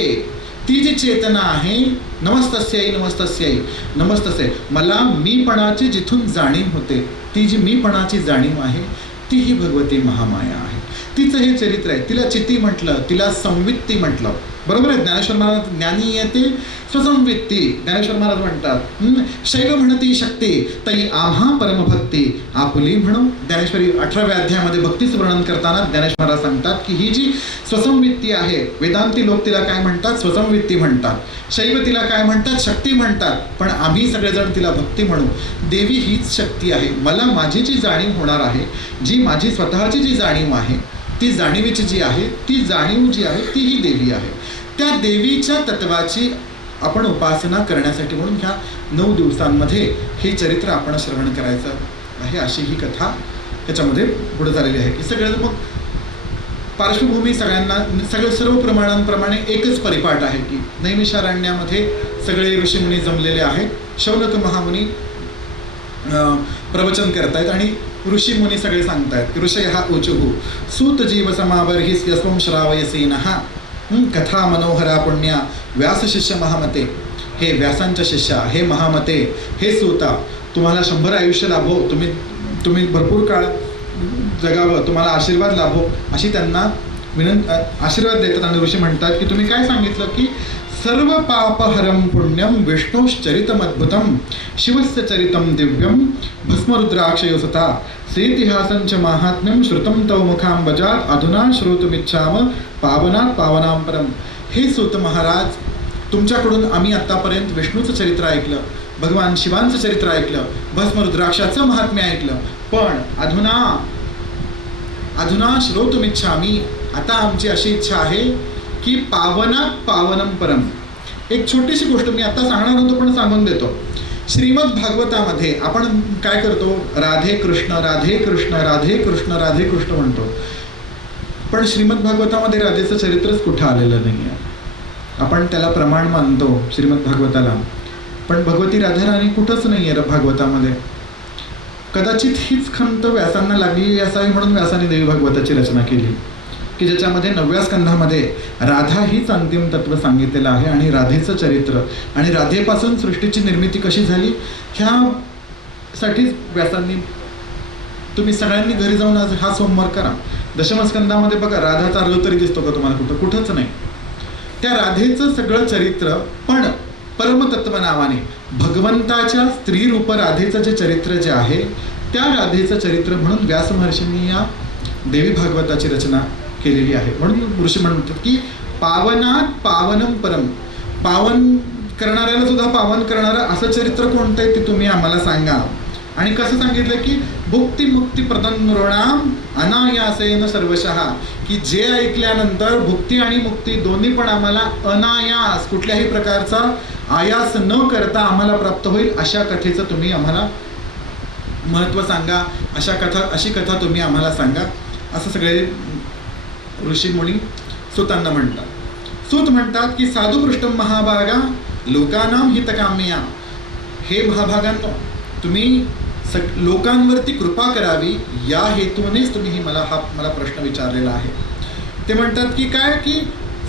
ती जी चेतना आहे, नमस्तस्यै नमस्तस्यै नमस्तस्यै, मला मीपणाची जिथून जाणीव होते, ती जी मीपणाची जाणीव आहे, ती ही भगवती महामाया आहे. तिचं हे चरित्र आहे. तिला चित्ती म्हटलं, तिला संवित्ती म्हटलं, बरोबर आहे. ज्ञानेश्वर महाराज ज्ञानी येते स्वसंवित्ती, ज्ञानेश्वर महाराज म्हणतात शैव म्हणती शक्ती तई आम्हा परमभक्ती आपुली म्हणू. ज्ञानेश्वरी 18व्या अध्यायामध्ये भक्तीचं वर्णन करताना ज्ञानेश्वर महाराज सांगतात की ही जी स्वसंवित्ती आहे, वेदांती लोक तिला काय म्हणतात? स्वसंवित्ती म्हणतात. शैव तिला काय म्हणतात? शक्ती म्हणतात. पण आम्ही सगळेजण तिला भक्ती म्हणू. देवी हीच शक्ती आहे. मला माझी जी जाणीव होणार आहे, जी माझी स्वतःची जी जाणीव आहे, ती जाणीवीची जी आहे, ती जाणीव जी आहे, ती ही देवी आहे. त्या देवीच्या तत्वाची आपण उपासना करण्यासाठी म्हणून ह्या 9 दिवसांमध्ये हे चरित्र आपण श्रवण करायचं आहे. अशी ही कथा ह्याच्यामध्ये पुढे झालेली आहे. की सगळं मग पार्श्वभूमी सगळ्यांना सर्व प्रमाणांप्रमाणे एकच परिपाठ आहे की नैमिषारण्यामध्ये सगळे ऋषीमुनी जमलेले आहेत. शौनक महामुनी प्रवचन करतायत आणि ऋषीमुनी सगळे सांगतायत. ऋषयः ऊचुः सूत जीव समाबर्हिस् यस्वं श्रावयसीनः कथा मनोहरा पुण्या व्यास शिष्य महामते. हे व्यासांच्या शिष्या, हे महामते, हे सूता, तुम्हाला 100 आयुष्य लाभो, तुम्ही भरपूर काळ जगावं, तुम्हाला आशीर्वाद लाभो, अशी त्यांना आशीर्वाद देतात. आणि ऋषी म्हणतात की तुम्ही काय सांगितलं की सर्व पापहरम पुण्यम विष्णुश्चरितमद्भुतम शिवस्य चरितम दिव्यम भस्मरुद्राक्षयोसता श्रीतिहासंच माहात्म्यम श्रुतम तव मुखांबजात अधुना श्रोतुमिच्छाम पावनात पावनां परम. हे सूत महाराज, तुमच्याकडून आम्ही आत्तापर्यंत विष्णूचं चरित्र ऐकलं, भगवान शिवांचं चरित्र ऐकलं, भस्मरुद्राक्षाचं महात्म्य ऐकलं, पण अधुना श्रोतुमिच्छामी, आता आमची अशी इच्छा आहे की पावनात पावनम परम. एक छोटीशी गोष्ट मी आता सांगणार होतो पण सांगून देतो. श्रीमद भागवतामध्ये आपण काय करतो? राधे कृष्ण राधे कृष्ण राधे कृष्ण राधे कृष्ण म्हणतो, पण श्रीमद भागवतामध्ये राधेचं चरित्रच कुठं आलेलं नाही आहे. आपण त्याला प्रमाण मानतो श्रीमद भागवताला, पण भगवती राधाराणी कुठंच नाही आहे भागवतामध्ये. कदाचित हीच खंत व्यासांना लागली असावी म्हणून व्यासाने देवी भागवताची रचना केली की ज्याच्यामध्ये 9व्या स्कंधामध्ये राधा हीच अंतिम तत्व सांगितलेलं आहे आणि राधेचं चरित्र आणि राधेपासून सृष्टीची निर्मिती कशी झाली ह्यासाठीच व्यासांनी. तुम्ही सगळ्यांनी घरी जाऊन आज हा सोमवार करा. दशमस्कंदामध्ये बघा राधाचा र तरी दिसतो का तुम्हाला कुठं? कुठंच नाही. त्या राधेचं सगळं चरित्र पण परमतत्व नावाने भगवंताच्या स्त्रीरूप राधेचं जे चरित्र जे आहे त्या राधेचं चरित्र म्हणून व्यास महर्षींनी या देवी भागवताची रचना केलेली आहे. म्हणून ऋषी म्हणतात की पावनात पावनम परम, पावन करणाऱ्याला सुद्धा पावन करणारं असं चरित्र कोणतं आहे ते तुम्ही आम्हाला सांगा. आणि कसं सांगितलं की भुक्ती मुक्ती प्रदन नृणाम अनायासेन सर्वशः, की जे ऐकल्यानंतर भुक्ती आणि मुक्ती दोन्ही पण आम्हाला अनायास, कुठल्याही प्रकारचा आयास न करता आम्हाला प्राप्त होईल अशा कथेचं तुम्ही आम्हाला महत्त्व सांगा. अशी कथा तुम्ही आम्हाला सांगा, असं सगळे ऋषीमुनी सूतांना म्हणतात. सूत म्हणतात की साधुपृष्ठम महाभागा लोकानां हितकाम्या. हे महाभागांनो, तुम्ही लोकांवरती कृपा करावी या हेतूनेच तुम्ही मला प्रश्न विचारलेला आहे. ते म्हणतात की काय की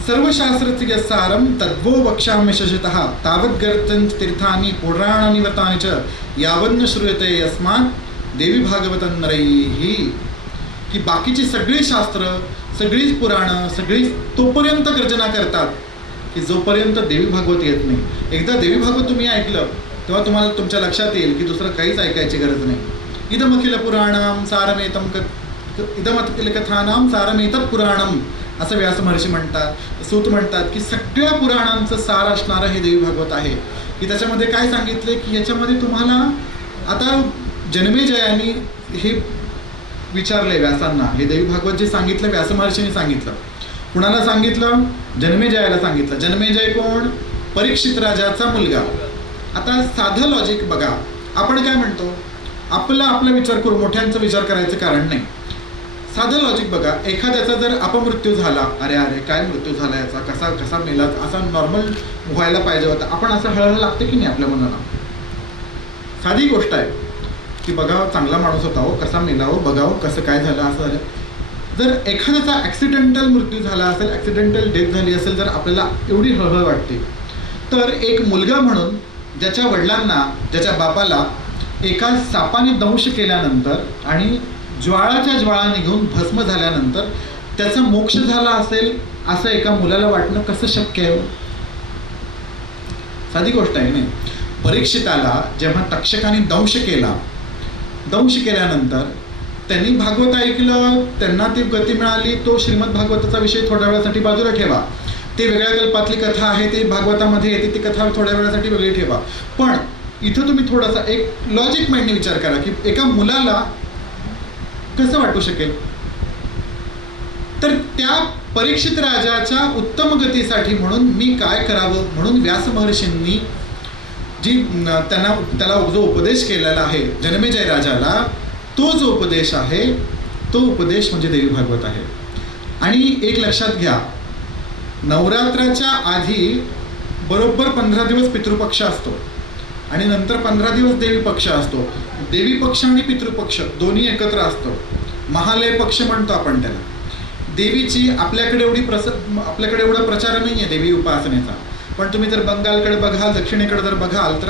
सर्व शास्त्रस्य सारम तद्वो वक्ष्यामि शशतः तावत् गर्तन् तीर्थानि पुराणानि व्रतानि च यावन्न श्रूयते यस्मात् देवी भागवतं नरैः. की बाकीची सगळी शास्त्र, सगळीच पुराणं, सगळी तोपर्यंत गर्जना करतात की जोपर्यंत देवी भागवत येत नाही. एकदा देवी भागवत तुम्ही ऐकलं तेव्हा तुम्हाला तुमच्या लक्षात येईल की दुसरं काहीच ऐकायची गरज नाही. इदमखिल पुराणम सारमेतम इदमखिल कथानाम सारमेतत् पुराणम असं व्यास महर्षी म्हणतात. सूत म्हणतात की सगळ्या पुराणांचं सार असणारं हे देवी भागवत आहे. की त्याच्यामध्ये काय सांगितले की याच्यामध्ये तुम्हाला आता जन्मेजयानी हे विचारले व्यासांना, हे देवी भागवत जे सांगितलं व्यास महर्षीने सांगितलं. कुणाला सांगितलं? जन्मेजयाला सांगितलं. जन्मेजय कोण? परीक्षित राजाचा मुलगा. आता साधं लॉजिक बघा, आपण काय म्हणतो आपला विचार करू, मोठ्यांचा विचार करायचं कारण नाही. साधं लॉजिक बघा, एखाद्याचा जर अपमृत्यू झाला, अरे अरे काय मृत्यू झाला याचा, कसा कसा मेला, असा नॉर्मल व्हायला पाहिजे होता, आपण असं हळहळ लागते की नाही आपल्या मनाला. साधी गोष्ट आहे की बघावं चांगला माणूस होता हो, कसा मेला हो, बघावं कसं काय झालं, असं झालं. जर एखाद्याचा ॲक्सिडेंटल मृत्यू झाला असेल, ॲक्सिडेंटल डेथ झाली असेल, जर आपल्याला एवढी हळहळ वाटते, तर एक मुलगा म्हणून ज्याच्या वडिलांना, ज्याच्या बापाला एका सापाने दंश केल्यानंतर आणि ज्वाळाच्या ज्वाळा निघून भस्म झाल्यानंतर त्याचा मोक्ष झाला असेल असं एका मुलाला वाटणं कसं शक्य आहे? साधी गोष्ट आहे नाही. परीक्षिताला जेव्हा तक्षकाने दंश केल्यानंतर त्यांनी भागवत ऐकलं, त्यांना ती गती मिळाली. तो श्रीमद भागवताचा विषय थोड्या वेळासाठी बाजूला ठेवा, ते वेगळ्या कल्पातली कथा आहे, ती भागवतामध्ये येते, ती कथा थोड्या वेळासाठी वेगळी ठेवा. पण इथं तुम्ही थोडासा एक लॉजिक माइंडने विचार करा की एका मुलाला कसं वाटू शकेल. तर त्या परीक्षित राजाच्या उत्तम गतीसाठी म्हणून मी काय करावं म्हणून व्यास महर्षींनी त्याला जो उपदेश केलेला आहे जनमेजय राजाला, तो जो उपदेश आहे तो उपदेश म्हणजे देवी भागवत आहे. आणि एक लक्षात घ्या, नवरात्राच्या आधी बरोबर 15 दिवस पितृपक्ष असतो आणि नंतर 15 दिवस देवी पक्ष असतो. देवी पक्ष आणि पितृपक्ष दोन्ही एकत्र असतो. महालय पक्ष म्हणतो आपण त्याला. देवीची आपल्याकडे एवढा प्रचार नाही आहे देवी उपासनेचा, पण तुम्ही जर बंगालकडे बघाल, दक्षिणेकडे जर बघाल तर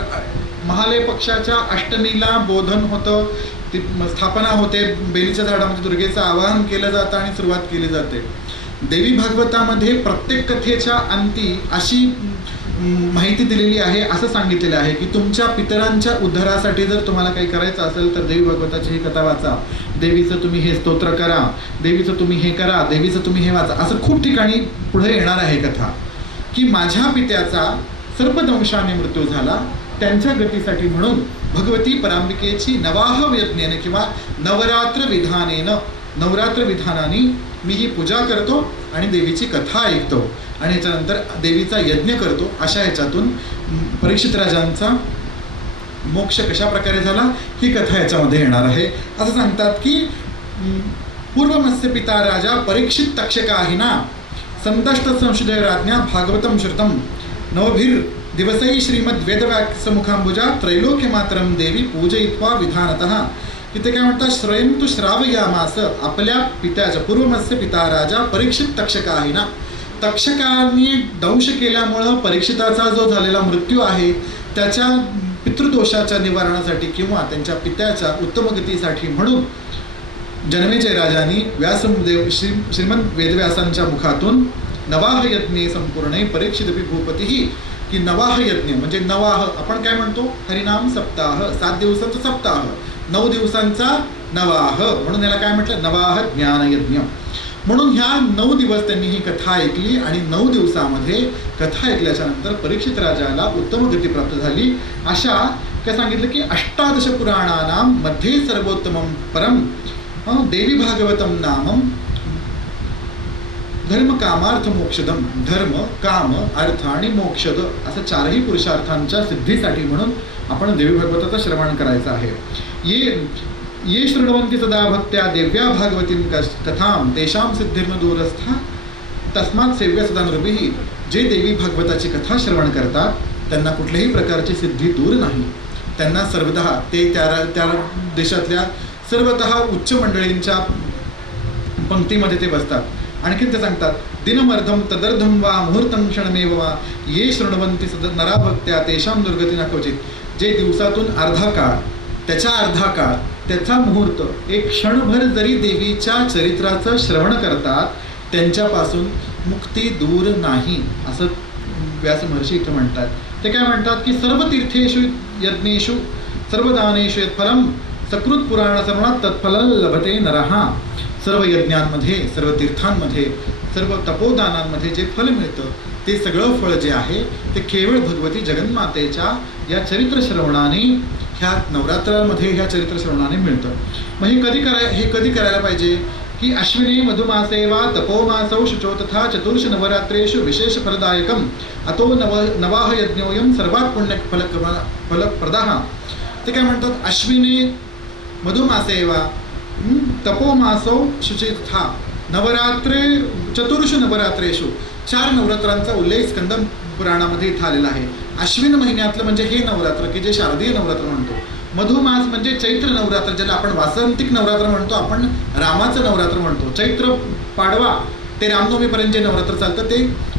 महालय पक्षाच्या अष्टमीला बोधन होतं, ती स्थापना होते, बेलीच्या झाडामध्ये दुर्गेचं आवाहन केलं जातं आणि सुरुवात केली जाते. देवी भागवतामध्ये प्रत्येक कथेच्या अंती अशी माहिती दिलेली आहे, असं सांगितलेलं आहे की तुमच्या पितरांच्या उद्धारासाठी जर तुम्हाला काही करायचं असेल तर देवी भागवताची ही कथा वाचा, देवीचं तुम्ही हे स्तोत्र करा, देवीचं तुम्ही हे करा, देवीचं तुम्ही हे वाचा. असं खूप ठिकाणी पुढे येणार आहे कथा की माझ्या पित्याचा सर्पदंशाने मृत्यू झाला, त्यांच्या गतीसाठी म्हणून भगवती परांबिकेची नवाह यज्ञेने किंवा नवरात्र विधानाने मी ही पूजा करतो आणि देवीची कथा ऐकतो आणि याच्यानंतर देवीचा यज्ञ करतो. अशा ह्याच्यातून परीक्षित राजांचा मोक्ष कशा प्रकारे झाला ही कथा याच्यामध्ये येणार आहे. असं सांगतात की पूर्वमस्य पिता राजा परीक्षित तक्षकाहिना संदष्ट संशुदय राज्ञा भागवतम श्रुतम नवभिर दिवसै श्रीमद वेदवाक्यसमुखांबुजा त्रैलोक्य मातरम देवी पूजयित्वा विधानतः. इथे काय म्हणतात, श्रयंतु श्रावयामास, आपल्या पित्याच्या पूर्वमस्य पिता राजा परीक्षित तक्षकाहिना, तक्षकांनी दंश केल्यामुळं परीक्षिताचा जो झालेला मृत्यू आहे त्याच्या पितृदोषाच्या निवारणासाठी किंवा त्यांच्या पित्याच्या उत्तम गतीसाठी म्हणून जनमेजय राजांनी व्यासदेव श्रीमंत वेदव्यासांच्या मुखातून नवाह यज्ञे संपूर्ण परीक्षित भूपती की नवाह यज्ञ म्हणजे नवाह आपण काय म्हणतो, हरिनाम सप्ताह, 7 दिवसांचा सप्ताह, 9 दिवसांचा नवाह, म्हणून याला काय म्हटलं, नवाह ज्ञान यज्ञ. म्हणून ह्या 9 दिवस त्यांनी ही कथा ऐकली आणि 9 दिवसामध्ये कथा ऐकल्याच्या नंतर परीक्षित राजाला उत्तम गती प्राप्त झाली. अशा काय सांगितलं की 18 पुराणानां मध्ये सर्वोत्तमं परम देवी भागवतम नामम धर्म कामार्थ मोक्षदम, धर्म काम अर्थ आणि मोक्षद असं 4ही पुरुषार्थांच्या सिद्धीसाठी म्हणून आपण देवी भागवताचं श्रवण करायचं आहे. ये शृण्वन्ति सदा भक्त्या देव्या भागवतीं कथां तेषां सिद्धिर्न दूरस्था तस्मात् सेव्य सदा नृभिः. जे देवी भागवताची कथा श्रवण करतात त्यांना कुठल्याही प्रकारची सिद्धी दूर नाही. त्यांना सर्वतः ते त्या देशातल्या सर्वतः उच्च मंडळींच्या पंक्तीमध्ये ते बसतात. आणखीन ते सांगतात, दिनमर्धम तदर्धम वा मुहूर्तं क्षणमेव वा ये शृण्वन्ति सदा नरा भक्त्या तेषां दुर्गती न क्वचित. जे दिवसातून अर्धा काळ, त्याचा मुहूर्त, एक क्षणभर जरी देवीच्या चरित्राचं श्रवण करतात त्यांच्यापासून मुक्ती दूर नाही, असं व्यास महर्षी इथं म्हणतात. ते काय म्हणतात की सर्व तीर्थेषु यज्ञेषु सर्वदानेषु यत्फलम सकृत पुराण श्रवणात तत्फल लभते नरहा. सर्व यज्ञांमध्ये, सर्व तीर्थांमध्ये, सर्व तपोदानांमध्ये जे फल मिळतं ते सगळं फळ जे आहे ते केवळ भगवती जगन्मातेच्या या चरित्र श्रवणाने, ह्या नवरात्रामध्ये ह्या चरित्र श्रवणाने मिळतं. मग हे कधी करायला पाहिजे की अश्विनी मधुमासे वा तपोमासौ शुचो तथा चतुर्ष नवरात्रेषु विशेष फलदायकम अतो नवाह यज्ञोयम सर्वात पुण्य फलप्रदाः. ते काय म्हणतात, अश्विनी मधुमासेवा तपोमासो शुचिथा नवरात्रे चतुर्षु नवरात्रेषु 4 नवरात्रांचा उल्लेख स्कंद पुराणामध्ये इथं आलेला आहे. अश्विन महिन्यातलं म्हणजे हे नवरात्र की जे शारदीय नवरात्र म्हणतो. मधुमास म्हणजे चैत्र नवरात्र, ज्याला आपण वासंतिक नवरात्र म्हणतो, आपण रामाचं नवरात्र म्हणतो. चैत्र पाडवा ते रामनवमीपर्यंत जे नवरात्र चालतं ते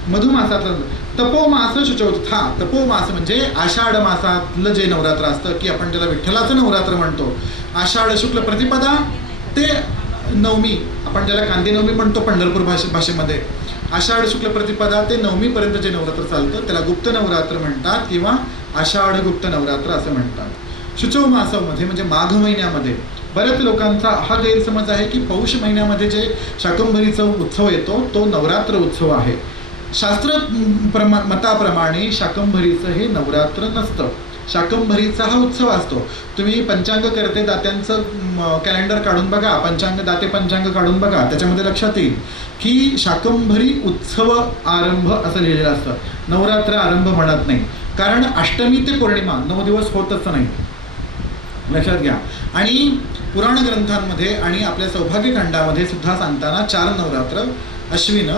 मधुमासातलं. तपोमास शुचौथा, तपोमास म्हणजे आषाढ मासातलं जे नवरात्र असतं की आपण त्याला विठ्ठलाचं नवरात्र म्हणतो. आषाढ शुक्ल प्रतिपदा ते नवमी, आपण ज्याला कांदी नवमी म्हणतो पंढरपूर भाषेमध्ये, आषाढ शुक्ल प्रतिपदा ते नवमीपर्यंत जे नवरात्र चालतं त्याला गुप्त नवरात्र म्हणतात किंवा आषाढ गुप्त नवरात्र असं म्हणतात. शुचौ मासामध्ये म्हणजे माघ महिन्यामध्ये बऱ्याच लोकांचा हा गैरसमज आहे की पौष महिन्यामध्ये जे शाकंभरीचा उत्सव येतो तो नवरात्र उत्सव आहे. शास्त्र मताप्रमाणे शाकंभरीचं हे नवरात्र नसतं. शाकंभरीचा हा उत्सव असतो. तुम्ही पंचांग करते दात्यांचं कॅलेंडर काढून बघा, दाते पंचांग काढून बघा, त्याच्यामध्ये लक्षात येईल की शाकंभरी उत्सव आरंभ असं लिहिलेलं असतं. नवरात्र आरंभ म्हणत नाही, कारण अष्टमी ते पौर्णिमा 9 दिवस होतच नाही, लक्षात घ्या. आणि पुराण ग्रंथांमध्ये आणि आपल्या सौभाग्यकांडामध्ये सुद्धा सांगताना 4 नवरात्र अश्विन,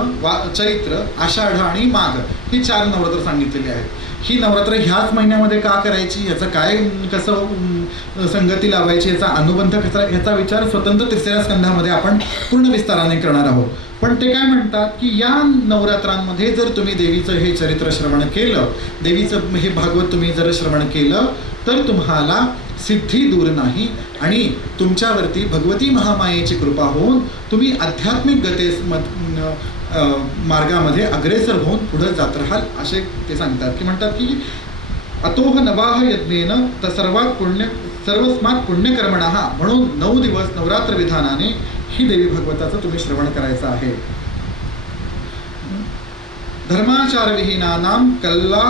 चैत्र, आषाढ आणि माघ ही 4 नवरात्र सांगितलेली आहेत. ही नवरात्र ह्याच महिन्यामध्ये का करायची, याचं काय कसं संगती लावायची, याचा अनुबंध कसा, याचा विचार स्वतंत्र 3ऱ्या स्कंधामध्ये आपण पूर्ण विस्ताराने करणार आहोत. पण ते काय म्हणतात की या नवरात्रांमध्ये जर तुम्ही देवीचं हे चरित्र श्रवण केलं, देवीचं हे भागवत तुम्ही जर श्रवण केलं तर तुम्हाला सिद्धी दूर नाही आणि तुमच्यावरती भगवती महामायेची कृपा होऊन तुम्ही आध्यात्मिक गतेस मार्गामध्ये अग्रेसर होऊन पुढे जात राहाल असे ते सांगतात. की म्हणतात की अतोह नवाह यज्ञेन तर सर्वस्मात पुण्यकर्मणः, म्हणून 9 दिवस नवरात्र विधानाने ही देवी भागवताचं तुम्ही श्रवण करायचं आहे. धर्माचार विहीनानां कल्ला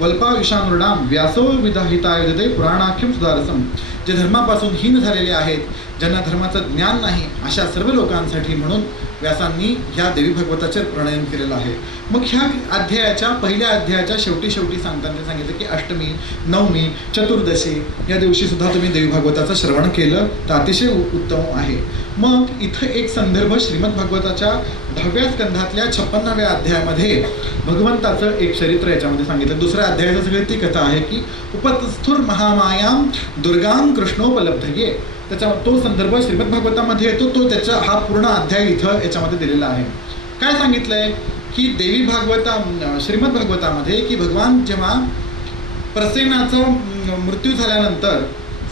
वल्पायुषानृणाम व्यासो विधाहितायुधते पुराणाख्यम सुधारसम, जे धर्मापासून हीन झालेले आहेत, ज्यांना धर्माचं ज्ञान नाही, अशा सर्व लोकांसाठी म्हणून व्यासांनी ह्या देवी भागवताचे प्रणयन केलेलं आहे. मग ह्या अध्यायाच्या पहिल्या अध्यायाच्या शेवटी सांगताना सांगितलं की अष्टमी, नवमी, चतुर्दशी या दिवशी सुद्धा तुम्ही देवी भागवताचं श्रवण केलं तर अतिशय उत्तम आहे. मग इथं एक संदर्भ श्रीमद भागवताच्या 10व्या स्कंधातल्या 56व्या अध्यायामध्ये भगवंताचं एक चरित्र याच्यामध्ये सांगितलं. 2ऱ्या अध्यायाचं सगळी ती कथा आहे की उपतस्थुर महामायाम दुर्गां कृष्णोपलब्धये, त्याचा तो संदर्भ श्रीमद भागवतामध्ये येतो. तो त्याचा हा पूर्ण अध्याय इथं याच्यामध्ये दिलेला आहे. काय सांगितलंय की देवी श्रीमद भागवतामध्ये की भगवान जेव्हा प्रसेनाचा मृत्यू झाल्यानंतर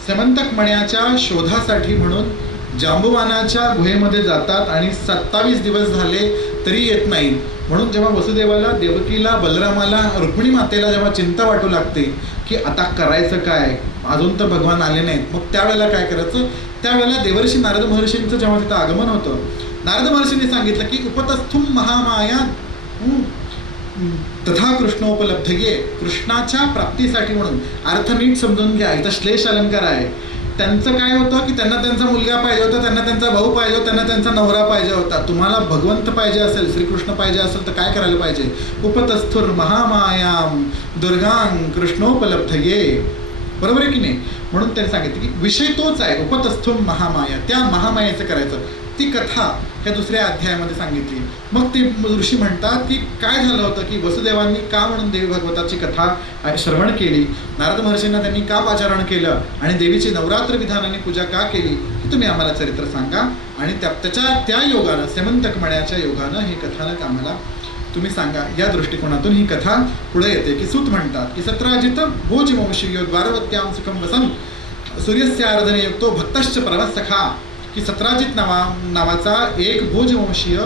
समंतक मण्याच्या शोधासाठी म्हणून जांबुवानाच्या गुहेमध्ये जातात आणि 27 दिवस झाले तरी येत नाहीत. म्हणून जेव्हा वसुदेवाला, देवकीला, बलरामाला, रुक्मिणी मातेला जेव्हा चिंता वाटू लागते की आता करायचं काय, अजून तर भगवान आले नाहीत, मग त्यावेळेला काय करायचं, त्यावेळेला देवर्षी नारद महर्षींचं जेव्हा तिथं आगमन होतं, नारद महर्षींनी सांगितलं की उपतस्थुम महामाया तथा कृष्णोपलब्धये, कृष्णाच्या प्राप्तीसाठी म्हणून. अर्थ नीट समजून घ्या, इथं श्लेष अलंकार आहे. त्यांचं काय होतं की त्यांना त्यांचा मुलगा पाहिजे होता, त्यांना त्यांचा भाऊ पाहिजे होता, त्यांना त्यांचा नवरा पाहिजे होता. तुम्हाला भगवंत पाहिजे असेल, श्रीकृष्ण पाहिजे असेल तर काय करायला पाहिजे, उपतस्थुर महामायाम दुर्गां कृष्णोपलब्धये, बरोबर आहे की नाही. म्हणून त्यांनी सांगितलं की विषय तोच आहे, उपतस्थुम महामाया, त्या महामायाचं करायचं. ती कथा ह्या 2ऱ्या अध्यायामध्ये सांगितली. मग ते ऋषी म्हणतात की काय झालं होतं की वसुदेवांनी का म्हणून देवी भागवताची कथा श्रवण केली, नारद महर्षींना त्यांनी का पाचारण केलं आणि देवीची नवरात्र विधानाने पूजा का केली, हे तुम्ही आम्हाला चरित्र सांगा. आणि त्या योगानं, सेमंतक मण्याच्या योगानं हे कथानक आम्हाला तुम्ही सांगा. या दृष्टिकोनातून ही कथा पुढे येते की सूत म्हणतात की सत्राजित भोजवंशीयो द्वारवत्यां सुखम वसन् सूर्यस्य आराधनेयुक्तो भक्तश्च परमसखा, की सत्राजित नावाचा एक भोजवंशीय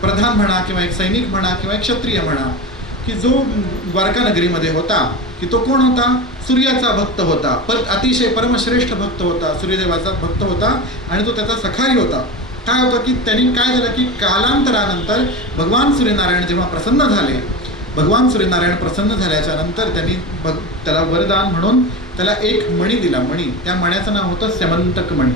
प्रधान म्हणा किंवा एक सैनिक म्हणा किंवा एक क्षत्रिय म्हणा की जो द्वारका नगरीमध्ये होता, की तो कोण होता, सूर्याचा भक्त होता, पण अतिशय परमश्रेष्ठ भक्त होता, सूर्यदेवाचा भक्त होता आणि तो त्याचा सखाई होता. काय होतं की त्यांनी काय झालं की कालांतरानंतर भगवान सूर्यनारायण जेव्हा प्रसन्न झाले, भगवान सूर्यनारायण प्रसन्न झाल्याच्या नंतर त्यांनी त्याला वरदान म्हणून त्याला एक मणी दिला. मणी, त्या मण्याचं नाव होतं सेमंतक मणी.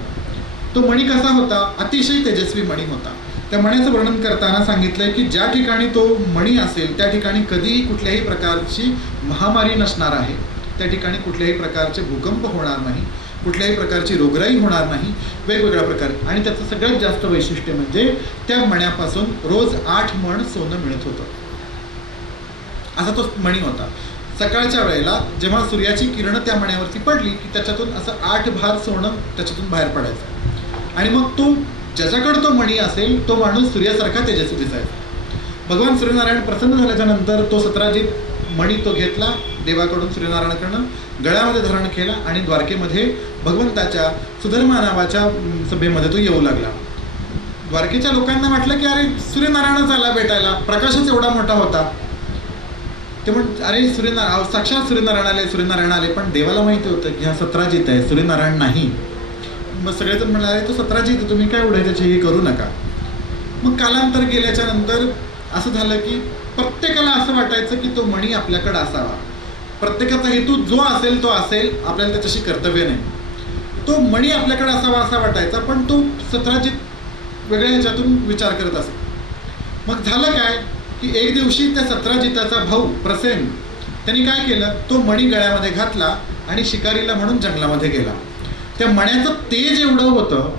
तो मणी कसा होता, अतिशय तेजस्वी मणी होता. त्या मण्याचं वर्णन करताना सांगितलंय की ज्या ठिकाणी तो मणी असेल त्या ठिकाणी कधीही कुठल्याही प्रकारची महामारी नसणार आहे, त्या ठिकाणी कुठल्याही प्रकारचे भूकंप होणार नाही, कुठल्याही प्रकारची रोगराई होणार नाही, वेगवेगळ्या प्रकारे. आणि त्याचं सगळ्यात जास्त वैशिष्ट्य म्हणजे त्या मण्यापासून रोज 8 मण सोनं मिळत होतं. असा तो मणी होता. सकाळच्या वेळेला जेव्हा सूर्याची किरणं त्या मण्यावरती पडली की त्याच्यातून असं 8 भार सोनं त्याच्यातून बाहेर पडायचं. आणि मग तो ज्याच्याकडे तो मणी असेल तो माणूस सूर्यासारखा तेजस्वी दिसायचा. भगवान सूर्यनारायण प्रसन्न झाल्याच्या नंतर तो 17 मणी तो घेतला देवाकडून, सूर्यनारायणाकडनं गळ्यामध्ये धारण केला आणि द्वारकेमध्ये भगवंताच्या सुधर्मा नावाच्या सभेमध्ये तो येऊ लागला. द्वारकेच्या लोकांना वाटलं की अरे सूर्यनारायणच आला भेटायला, प्रकाशच एवढा मोठा होता. ते अरे साक्षात सूर्यनारायण आले. पण देवाला माहिती होतं की हा सत्राजित आहे, सूर्यनारायण नाही. मग सगळेजण म्हणाले तो सत्राजित, तुम्ही काय एवढे त्याचे हे करू नका. मग कालांतर गेल्याच्या नंतर असं झालं की प्रत्येकाला असं वाटायचं की तो मणी आपल्याकडे असावा. प्रत्येकाचा हेतू जो असेल तो असेल, आपल्याला त्याच्याशी कर्तव्य नाही. तो मणी आपल्याकडे असावा असा वाटायचा, पण तो सत्राजित वेगळ्या ह्याच्यातून विचार करत असे. मग झालं काय की एक दिवशी त्या सत्राजिताचा भाऊ प्रसेन त्यांनी काय केलं, तो मणी गळ्यामध्ये घातला आणि शिकारीला म्हणून जंगलामध्ये गेला. त्या मण्याचं तेज एवढं होतं,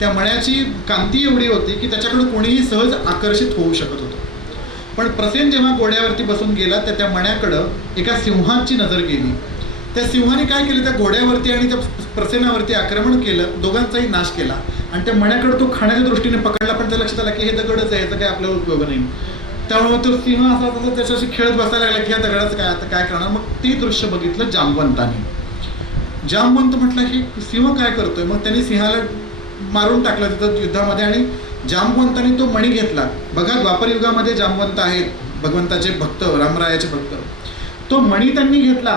त्या मण्याची कांती एवढी होती की त्याच्याकडे कोणीही सहज आकर्षित होऊ शकत होतं. पण प्रसेन जेव्हा घोड्यावरती बसून गेला तर त्या मण्याकडं एका सिंहाची नजर गेली. त्या सिंहाने काय केलं, त्या घोड्यावरती आणि त्या प्रसेनावरती आक्रमण केलं, दोघांचाही नाश केला. आणि त्या मण्याकडे तो खाण्याच्या दृष्टीने पकडला, पण त्या लक्षात आला की हे दगडच आहे, याचा काही आपल्याला उपयोग नाही. त्यामुळे तो सिंह असा तसा त्याच्याशी खेळत बसायला लागला की ह्या दगडाचं काय, आता काय करणार. मग ते दृश्य बघितलं जांबवंताने. जांबवंत म्हटलं की सिंह काय करतोय. मग त्यांनी सिंहाला मारून टाकलं तिथं युद्धामध्ये आणि जांबवंताने तो मणी घेतला. बघा द्वापर युगामध्ये जांबवंत आहेत, भगवंताचे भक्त, रामरायाचे भक्त. तो मणी त्यांनी घेतला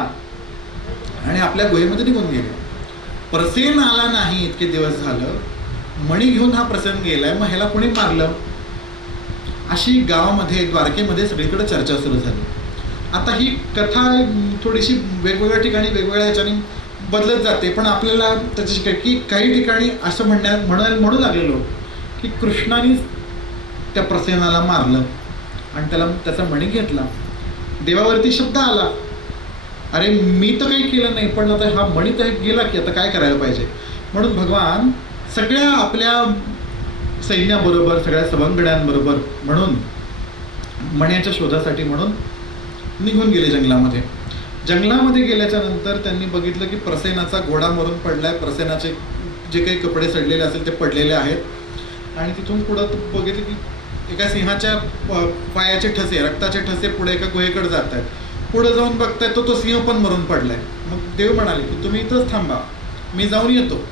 आणि आपल्या गुहेमध्ये निघून गेले. प्रसेन आला नाही, इतके दिवस झालं, मणी घेऊन हा प्रसेन गेलाय, मग ह्याला कोणी मारलं. अशी गावामध्ये द्वारकेमध्ये सगळीकडे चर्चा सुरू झाली. आता ही कथा थोडीशी वेगवेगळ्या ठिकाणी वेगवेगळ्या ह्याच्याने बदलत जाते, पण आपल्याला त्याची की काही ठिकाणी असं म्हणू लागलेलो की कृष्णाने त्या प्रसेनाला मारलं आणि त्याचा मणी घेतला. देवावरती शब्द आला, अरे मी तर काही केलं नाही, पण आता हा मणी तर गेला की आता काय करायला पाहिजे. म्हणून भगवान सगळ्या आपल्या सैन्याबरोबर, सगळ्या सवंगड्यांबरोबर म्हणून मण्याच्या शोधासाठी म्हणून निघून गेले जंगलामध्ये. जंगलामध्ये गेल्याच्या नंतर त्यांनी बघितलं की प्रसेनाचा घोडा मरून पडलाय, प्रसेनाचे जे काही कपडे सडलेले असेल ते पडलेले आहेत. आणि तिथून पुढं बघितलं की एका सिंहाच्या पायाचे ठसे, रक्ताचे ठसे पुढे एका गुहेकडे जात आहेत. पुढे जाऊन बघताय तो सिंह पण मरून पडलाय. मग देव म्हणाले की तुम्ही इथंच थांबा, मी जाऊन येतो.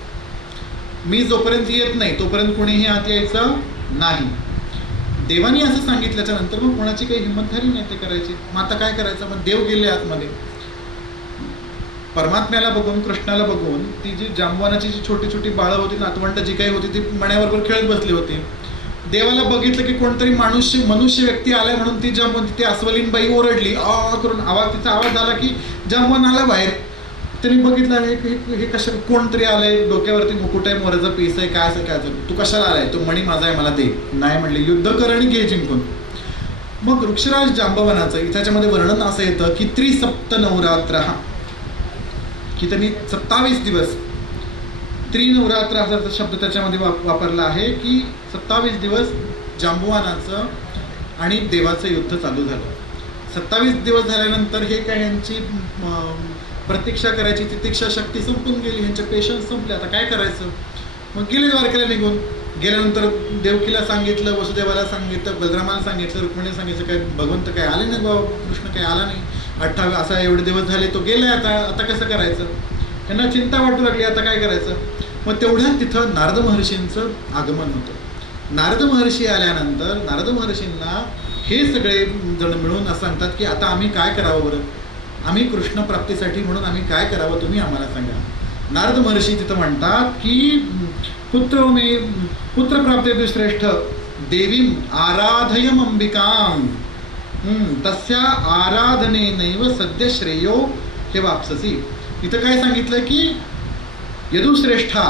मी जोपर्यंत येत नाही तोपर्यंत कोणीही आत यायचं नाही. देवानी असं सांगितल्याच्या नंतर मग कोणाची काही हिंमत झाली नाही ते करायची. मग आता काय करायचं. मग देव गेले आतमध्ये. परमात्म्याला बघून, कृष्णाला बघून ती जी जांबवानाची जी छोटी छोटी बाळं होती, नातवंड जी काही होती, ती मण्याबरोबर खेळत बसली होती. देवाला बघितलं की कोणतरी मनुष्य व्यक्ती आलाय म्हणून ती जांबवान, ती अस्वलीन बाई ओरडली, आ करून तिचा आवाज आला की जांबवान आला बाहेर. त्यांनी बघितलं हे कशा, कोणतरी आलंय, डोक्यावरती मुकुट आहे, मोराचा पीस आहे, काय असं काय, तू कशाला आलाय, तो मणी माझा आहे, मला दे. नाही म्हणले, युद्ध कर आणि घे जिंकून. मग वृक्षराज जांबवनाचं त्याच्यामध्ये वर्णन असं येतं की त्रिसप्तनवरात्र, की त्यांनी 27 दिवस, त्रिनवरात्र असा शब्द त्याच्यामध्ये वापरला आहे की 27 दिवस जांबवानाचं आणि देवाचं युद्ध चालू झालं. 27 दिवस झाल्यानंतर हे काय यांची प्रतीक्षा करायची तितिक्षा शक्ती संपून गेली, ह्यांचे पेशन्स संपले, आता काय करायचं. मग गेले द्वारकेला निघून. गेल्यानंतर देवकीला सांगितलं, वसुदेवाला सांगितलं, बलरामाला सांगितलं, रुक्मिणीला सांगितलं, काय भगवंत काय आले नाही बाबा, कृष्ण काय आला नाही, 28 असा एवढे दिवस झाले तो गेलाय, आता कसं करायचं. त्यांना चिंता वाटू लागली, आता काय करायचं. मग तेवढ्यात तिथं नारद महर्षींचं आगमन होतं. नारद महर्षी आल्यानंतर नारद महर्षींना हे सगळे जण मिळून असं सांगतात की आता आम्ही काय करावं बरं, आम्ही कृष्ण प्राप्तीसाठी म्हणून आम्ही काय करावं, तुम्ही आम्हाला सांगा. नारद महर्षी तिथं म्हणतात की पुत्रप्राप्ते श्रेष्ठ देवीम आराधयम अंबिकाम तस्या आराधनेनैव सद्य श्रेयो हे वापससी. इथं काय सांगितलं की यदुश्रेष्ठा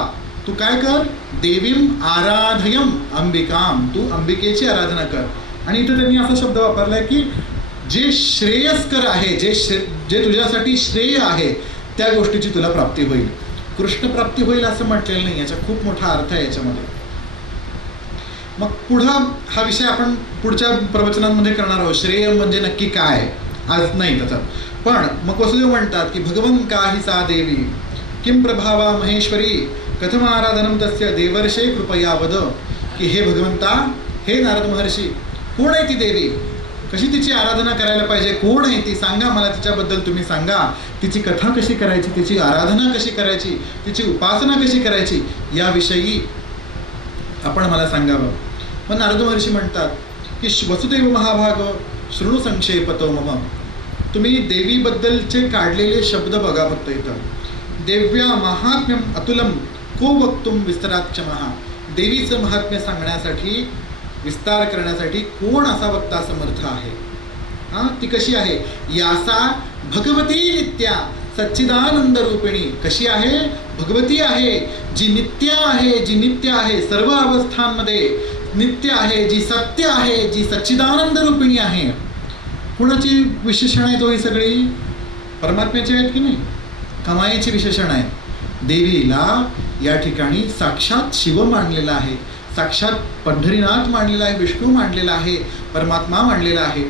तू काय कर, देवीम आराधयम अंबिकाम, तू अंबिकेची आराधना कर. आणि इथं त्यांनी असा शब्द वापरलाय की जे श्रेयस्कर आहे, जे तुझ्यासाठी श्रेय आहे त्या गोष्टीची तुला प्राप्ती होईल. कृष्णप्राप्ती होईल असं म्हटलेलं नाही, याचा खूप मोठा अर्थ आहे याच्यामध्ये. मग पुढं हा विषय आपण पुढच्या प्रवचनांमध्ये करणार आहोत. श्रेय म्हणजे नक्की काय, आज नाही त्याचा. पण मग वसुदेव म्हणतात की भगवं काही सा देवी किं प्रभावा महेश्वरी कथम आराधनम तस्य देवर्षे कृपया वद. की हे भगवंता, हे नारद महर्षी, कोण आहे ती देवी, कशी तिची आराधना करायला पाहिजे, कोण आहे ती, सांगा मला, तिच्याबद्दल तुम्ही सांगा. तिची कथा कशी करायची, तिची आराधना कशी करायची, तिची उपासना कशी करायची, याविषयी आपण मला सांगावं. मग नारद महर्षी म्हणतात की वसुदेव महाभाग शृणु संक्षेपतो मम. तुम्ही देवीबद्दलचे काढलेले शब्द बघा फक्त इथं. देव्या महात्म्यम अतुलम को वक्तुम विस्तराक्षमः. देवीचं महात्म्य सांगण्यासाठी, विस्तार करण्यासाठी कोण असा वक्ता समर्थ आहे. हां, ती कशी आहे. यासा भगवती नित्या सच्चिदानंद रूपिणी. कशी आहे, भगवती आहे, जी नित्य आहे, जी नित्य आहे, सर्व अवस्थांमध्ये नित्य आहे, जी सत्य आहे, जी सच्चिदानंद रूपिणी आहे. कुणाची विशेषण आहेत ही सगळी, परमात्म्याची आहेत की नाही, कमाईची विशेषण आहेत. देवीला या ठिकाणी साक्षात शिव मानलेला आहे, साक्षात पंढरीनाथ मानलेला आहे, विष्णू मानलेला आहे, परमात्मा मानलेला आहे.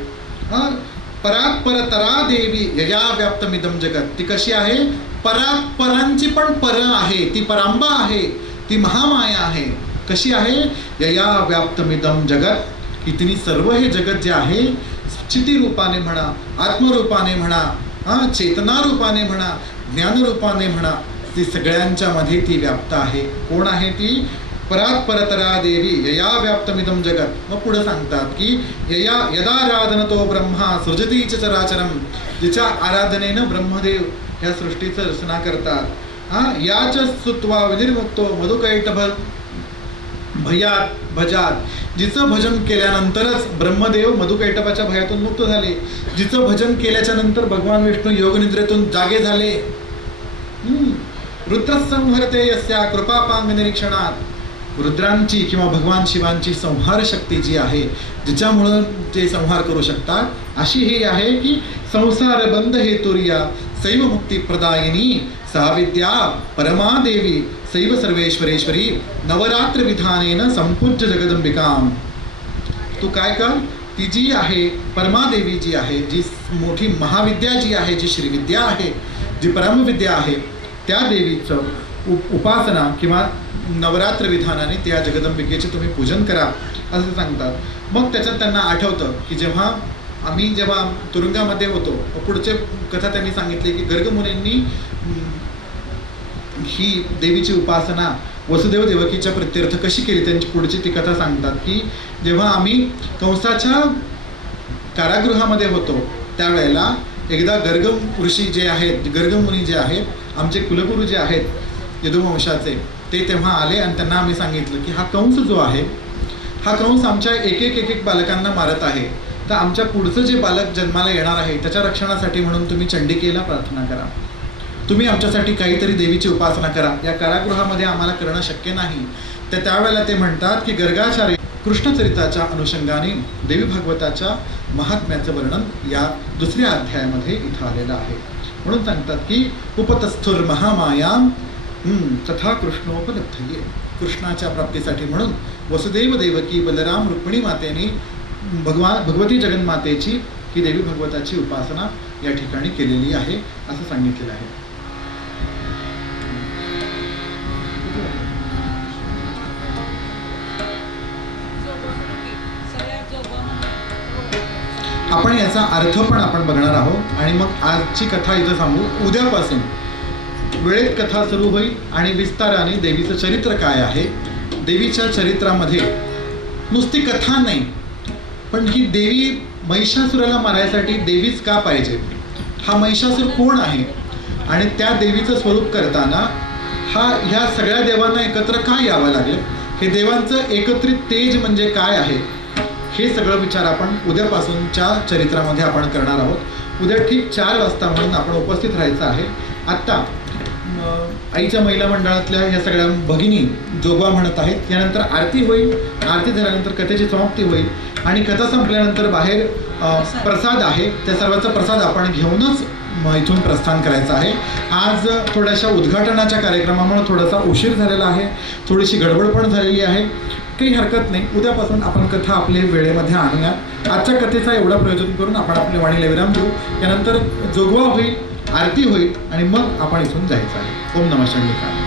परात परतरा देवी यया व्याप्तमिदम जगत. ती कशी आहे, परात परांची पण पर आहे, ती परांबा आहे, ती महामाया आहे. कशी आहे, यया व्याप्तमिदम जगत. की तिने सर्व हे जगत जे आहे, चितीरूपाने म्हणा, आत्मरूपाने म्हणा, चेतनारूपाने म्हणा, ज्ञानरूपाने म्हणा, ती सगळ्यांच्या मध्ये ती व्याप्त आहे. कोण आहे ती, परात परतरा देवी यया व्याप्तमिदम जगत. मग पुढे सांगतात की यया यदाराधनतो ब्रह्मा सृजती च चराचरम. जिच्या आराधनेनं ब्रह्मदेव ह्या सृष्टीचं रचना करतात. याच स्तुत्वा विनिर्मुक्तो मधुकैटभ भयात भजात. जिचं भजन केल्यानंतरच ब्रह्मदेव मधुकैटभाच्या भयातून मुक्त झाले. जिचं भजन केल्याच्या नंतर भगवान विष्णू योगनिद्रेतून जागे झाले. रुद्रसंहरते यस्या कृपापांग निरीक्षणात. रुद्रांची किंवा भगवान शिवांची संहार शक्ती जी आहे, जिच्यामुळं ते संहार करू शकतात, अशी ही आहे की संसार बंध हेतुर्या सैव मुक्ती प्रदायिनी सा विद्या परमा देवी सैव सर्वेश्वरेश्वरी नवरात्र विधानेन संपूज्य जगदंबिकाम. तू काय कर, ती जी आहे परमादेवी जी आहे, जी मोठी महाविद्या जी आहे, जी श्रीविद्या आहे, जी परमविद्या आहे, त्या देवीचं उपासना किंवा नवरात्र विधानाने त्या जगदंबिकेचे तुम्ही पूजन करा असं सांगतात. मग त्याच्यात त्यांना आठवतं की जेव्हा तुरुंगामध्ये होतो, पुढचे कथा त्यांनी सांगितली की गर्गमुनींनी ही देवीची उपासना वसुदेव देवकीच्या प्रित्यर्थ कशी केली, त्यांची पुढची ती कथा सांगतात की जेव्हा आम्ही कंसाच्या कारागृहामध्ये होतो त्यावेळेला एकदा गर्ग ऋषी जे आहेत, गर्गमुनी जे आहेत, आमचे कुलगुरू जे आहेत यदुवंशाचे, ते तेव्हा आले आणि त्यांना आम्ही सांगितलं की हा कंस जो आहे, हा कंस आमच्या एक एक बालकांना मारत आहे, तर आमच्या पुढचं जे बालक जन्माला येणार आहे त्याच्या रक्षणासाठी म्हणून तुम्ही चंडिकेला प्रार्थना करा, तुम्ही आमच्यासाठी काहीतरी देवीची उपासना करा. या कारागृहामध्ये आम्हाला करणं शक्य नाही. तर त्यावेळेला ते म्हणतात की गर्गाचार्य कृष्णचरिताच्या अनुषंगाने देवी भागवताच्या महात्म्याचं वर्णन या दुसऱ्या अध्यायामध्ये इथं आलेलं आहे. म्हणून सांगतात की उपतस्थुर महामायाम तथा कृष्णोपलब्धये. कृष्णाच्या प्राप्तीसाठी म्हणून वसुदेव देवकी बलराम रुक्मिणी मातेने भगवती जगन्मातेची ही देवी भागवताची उपासना या ठिकाणी केलेली आहे असं सांगितलेलं आहे. आपण याचा अर्थ पण आपण बघणार आहोत आणि मग आजची कथा इथं सांगू. उद्यापासून वेळेत कथा सुरू होईल आणि विस्ताराने देवीचं चरित्र काय आहे, देवीच्या चरित्रामध्ये नुसती कथा नाही, पण ही देवी महिषासुराला मारायसाठी देवीच का पाहिजे, हा महिषासूर कोण आहे आणि त्या देवीचं स्वरूप करताना ह्या सगळ्या देवांना एकत्र का यावं लागलं, हे देवांचं एकत्रित तेज म्हणजे काय आहे, हे सगळं विचार आपण उद्यापासूनच्या चरित्रामध्ये आपण करणार आहोत. उद्या ठीक 4 वाजता म्हणून आपण उपस्थित राहायचं आहे. आत्ता आईच्या महिला मंडळातल्या ह्या सगळ्या भगिनी जोगवा म्हणत आहेत. यानंतर आरती होईल. आरती झाल्यानंतर कथेची समाप्ती होईल आणि कथा संपल्यानंतर बाहेर प्रसाद आहे, त्या सर्वांचा प्रसाद आपण घेऊनच इथून प्रस्थान करायचं आहे. आज थोड्याशा उद्घाटनाच्या कार्यक्रमामुळे थोडासा उशीर झालेला आहे, थोडीशी गडबड पण झालेली आहे. काही हरकत नाही, उद्यापासून आपण कथा आपल्या वेळेमध्ये आणूया. आजच्या कथेचा एवढा प्रयोजन करून आपण आपले वाणीला विराम देऊ. त्यानंतर जोगवा होईल, आरती होईल आणि मग आपण इथून जायचं आहे. ओम नमः शिवाय.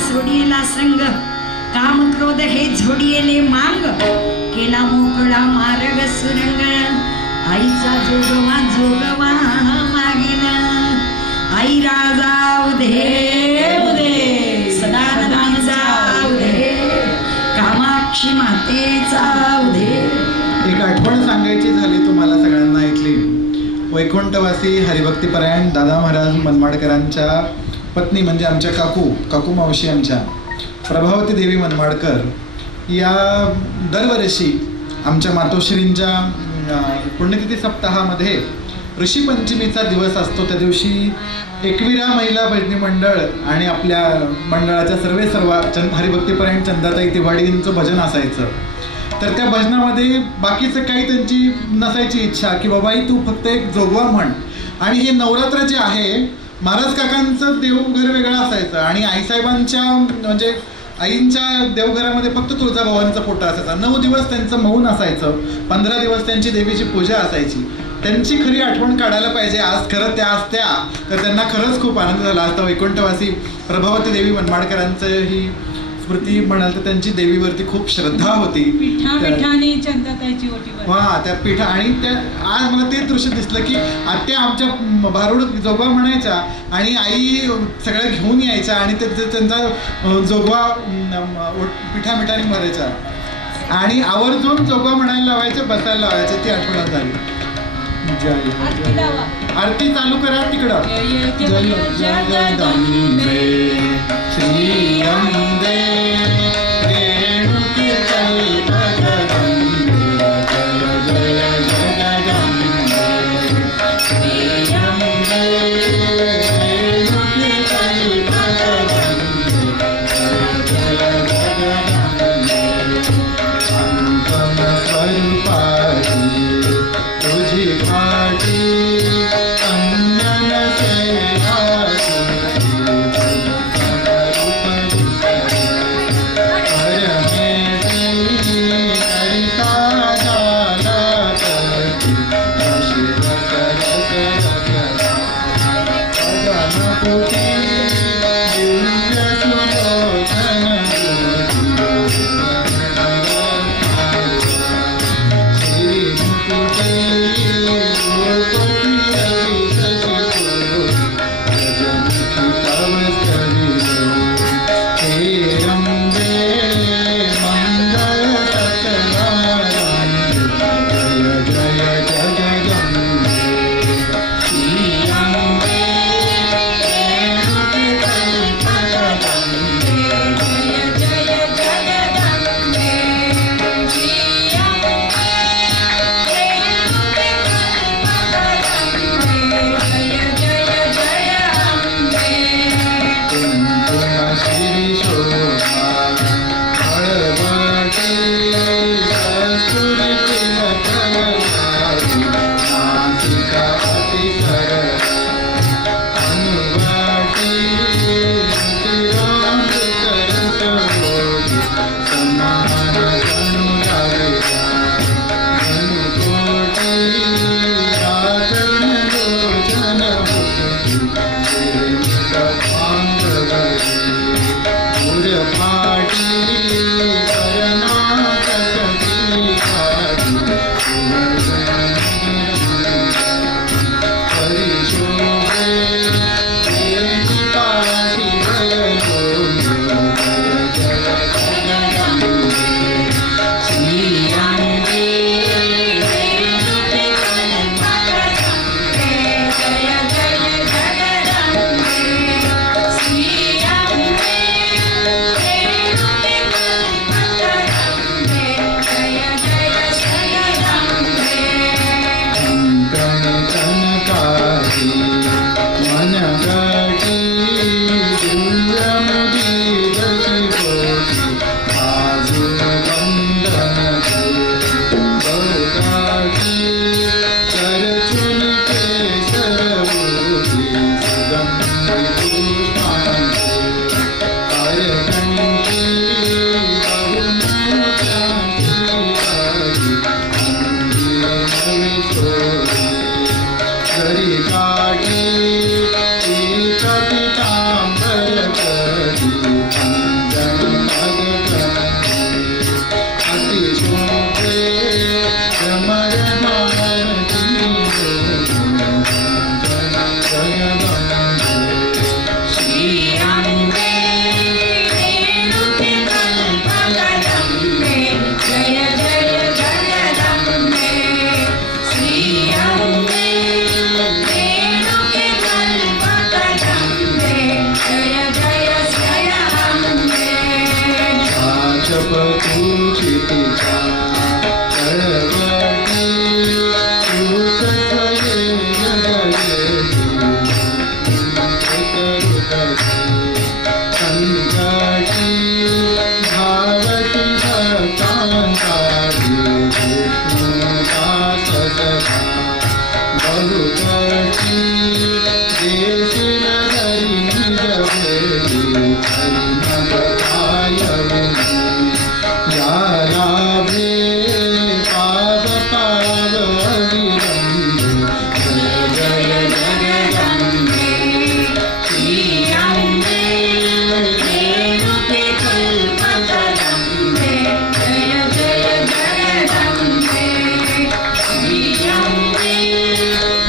सोडियेला संग काम क्रोध हे झोडियेले मांग केला मोकळा मार्ग सुरंग आईचा जोगवा मागिन आई राजा उदे उदे सदानंदाचा उदे कामाक्षी मातेचा उदे. एक आठवण सांगायची झाली तुम्हाला सगळ्यांना इथली वैकुंठवासी हरिभक्तीपरायण दादा महाराज मनमाडकरांच्या पत्नी म्हणजे आमच्या काकू मावशी आमच्या प्रभावती देवी मनमाडकर या दरवर्षी आमच्या मातोश्रींच्या पुण्यतिथी सप्ताहामध्ये ऋषी पंचमीचा दिवस असतो. त्या दिवशी एकविरा महिला भजनी मंडळ आणि आपल्या मंडळाच्या सर्व हरिभक्तीपरायण चंदाताई तिवाडींचं भजन असायचं. तर त्या भजनामध्ये बाकीचं काही त्यांची नसायची इच्छा की बाबाई तू फक्त एक जोगवा म्हण. आणि हे नवरात्र जे आहे महाराज काकांचं देवघर वेगळं असायचं आणि आईसाहेबांच्या म्हणजे आईंच्या देवघरामध्ये फक्त तुळजाभवानीचा फोटो असायचा. 9 दिवस त्यांचं मौन असायचं, 15 दिवस त्यांची देवीची पूजा असायची. त्यांची खरी आठवण काढायला पाहिजे. आज खरं त्या असत्या तर त्यांना खरंच खूप आनंद झाला असता. वैकुंठवासी प्रभावती देवी मनमाडकरांचं ही स्मृती म्हणाल तर त्यांची देवीवरती खूप श्रद्धा होती. पिठाने चंदाताईची ओटी त्या पिठा आणि त्या आज मला ते दृश्य दिसलं की आत्या आमच्या भारूड जोगवा म्हणायच्या आणि आई सगळ्या घेऊन यायच्या आणि त्यांचा जोगवा पिठा मिठाने भरायचा आणि आवर्जून जोगवा म्हणायला लावायचं, बसायला लावायचं. ती आठवण झाली. आरती चालू करा तिकडं. जय जगदंबे श्री अंबे रेणुके कल्पजगदंबे जय जगदंबे श्री अंबे रेणुके कल्पजगदंबे जय जगदंबे अंतम स्वरूपाची तुझी घाटी अंजन से क्षितिजा तळपती तूच संकटी धावती भक्तांचा विष्णुदास सखा बहुपती देशील हरी जगेली हरी मग या लाभे पाव पाव अविरंभे जय जय जगदंबे श्री अम्बे रेणुके कल्पतरुम्बे जय जय जगदंबे श्री अम्बे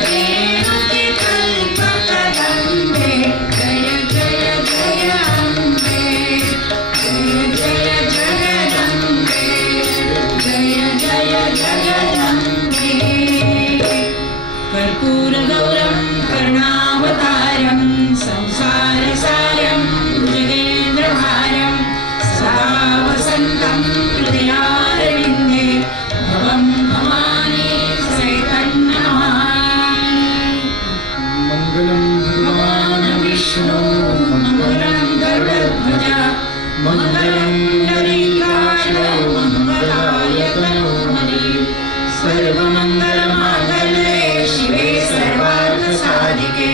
रेणुके कल्पतरुम्बे जय जय जय अम्बे जय जय जगदंबे जय जय जगदंबे कर्पूरगौरं करुणावतारं संसारसारं भुजगेन्द्रहारं सदा वसन्तं हृदयारविन्दे भवं भवानी सैतन्यनमामि। मंगलम भगवान विष्णु मंगलम गरुडध्वज मंगलम पुंडरीकाक्ष मंगलाय तनोहरि सर्वमंगलमांगल्ये शिवे सर्वार्थसाधिके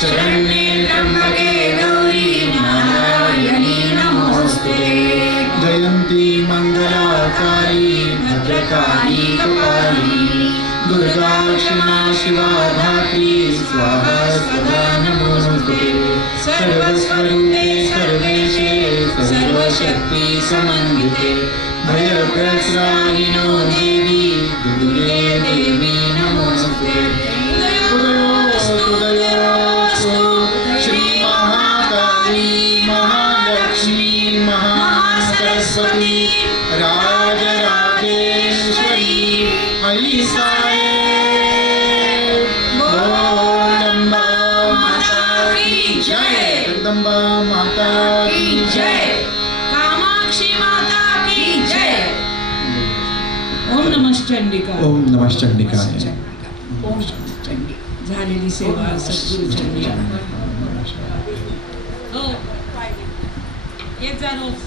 शरण्ये त्र्यंबके गौरी नारायणी नमोस्तुते जयंती मंगलाकारी भद्रकाली कपाली दुर्गा क्षमा शिवा धात्री स्वाहा सदा नमोस्तुते सर्वस्वरूपे सर्वेशे सर्वशक्ति समन्विते भयप्रत्राहिनो देवी दुर्गे देवी नमोस्तुते दयोस्तु श्री महाकाली महालक्ष्मी महासरस्वती राजराजेश्वरी ऐसाए जगदम्बा माता की जय जगदम्बा माता की जय कामाक्षी माता की जय। ओम नमः चंडिका। ओम नमः चंडिकाय ओम चंडी झालेली सेवा सद्गुरु चंडी। हो एक जा रोज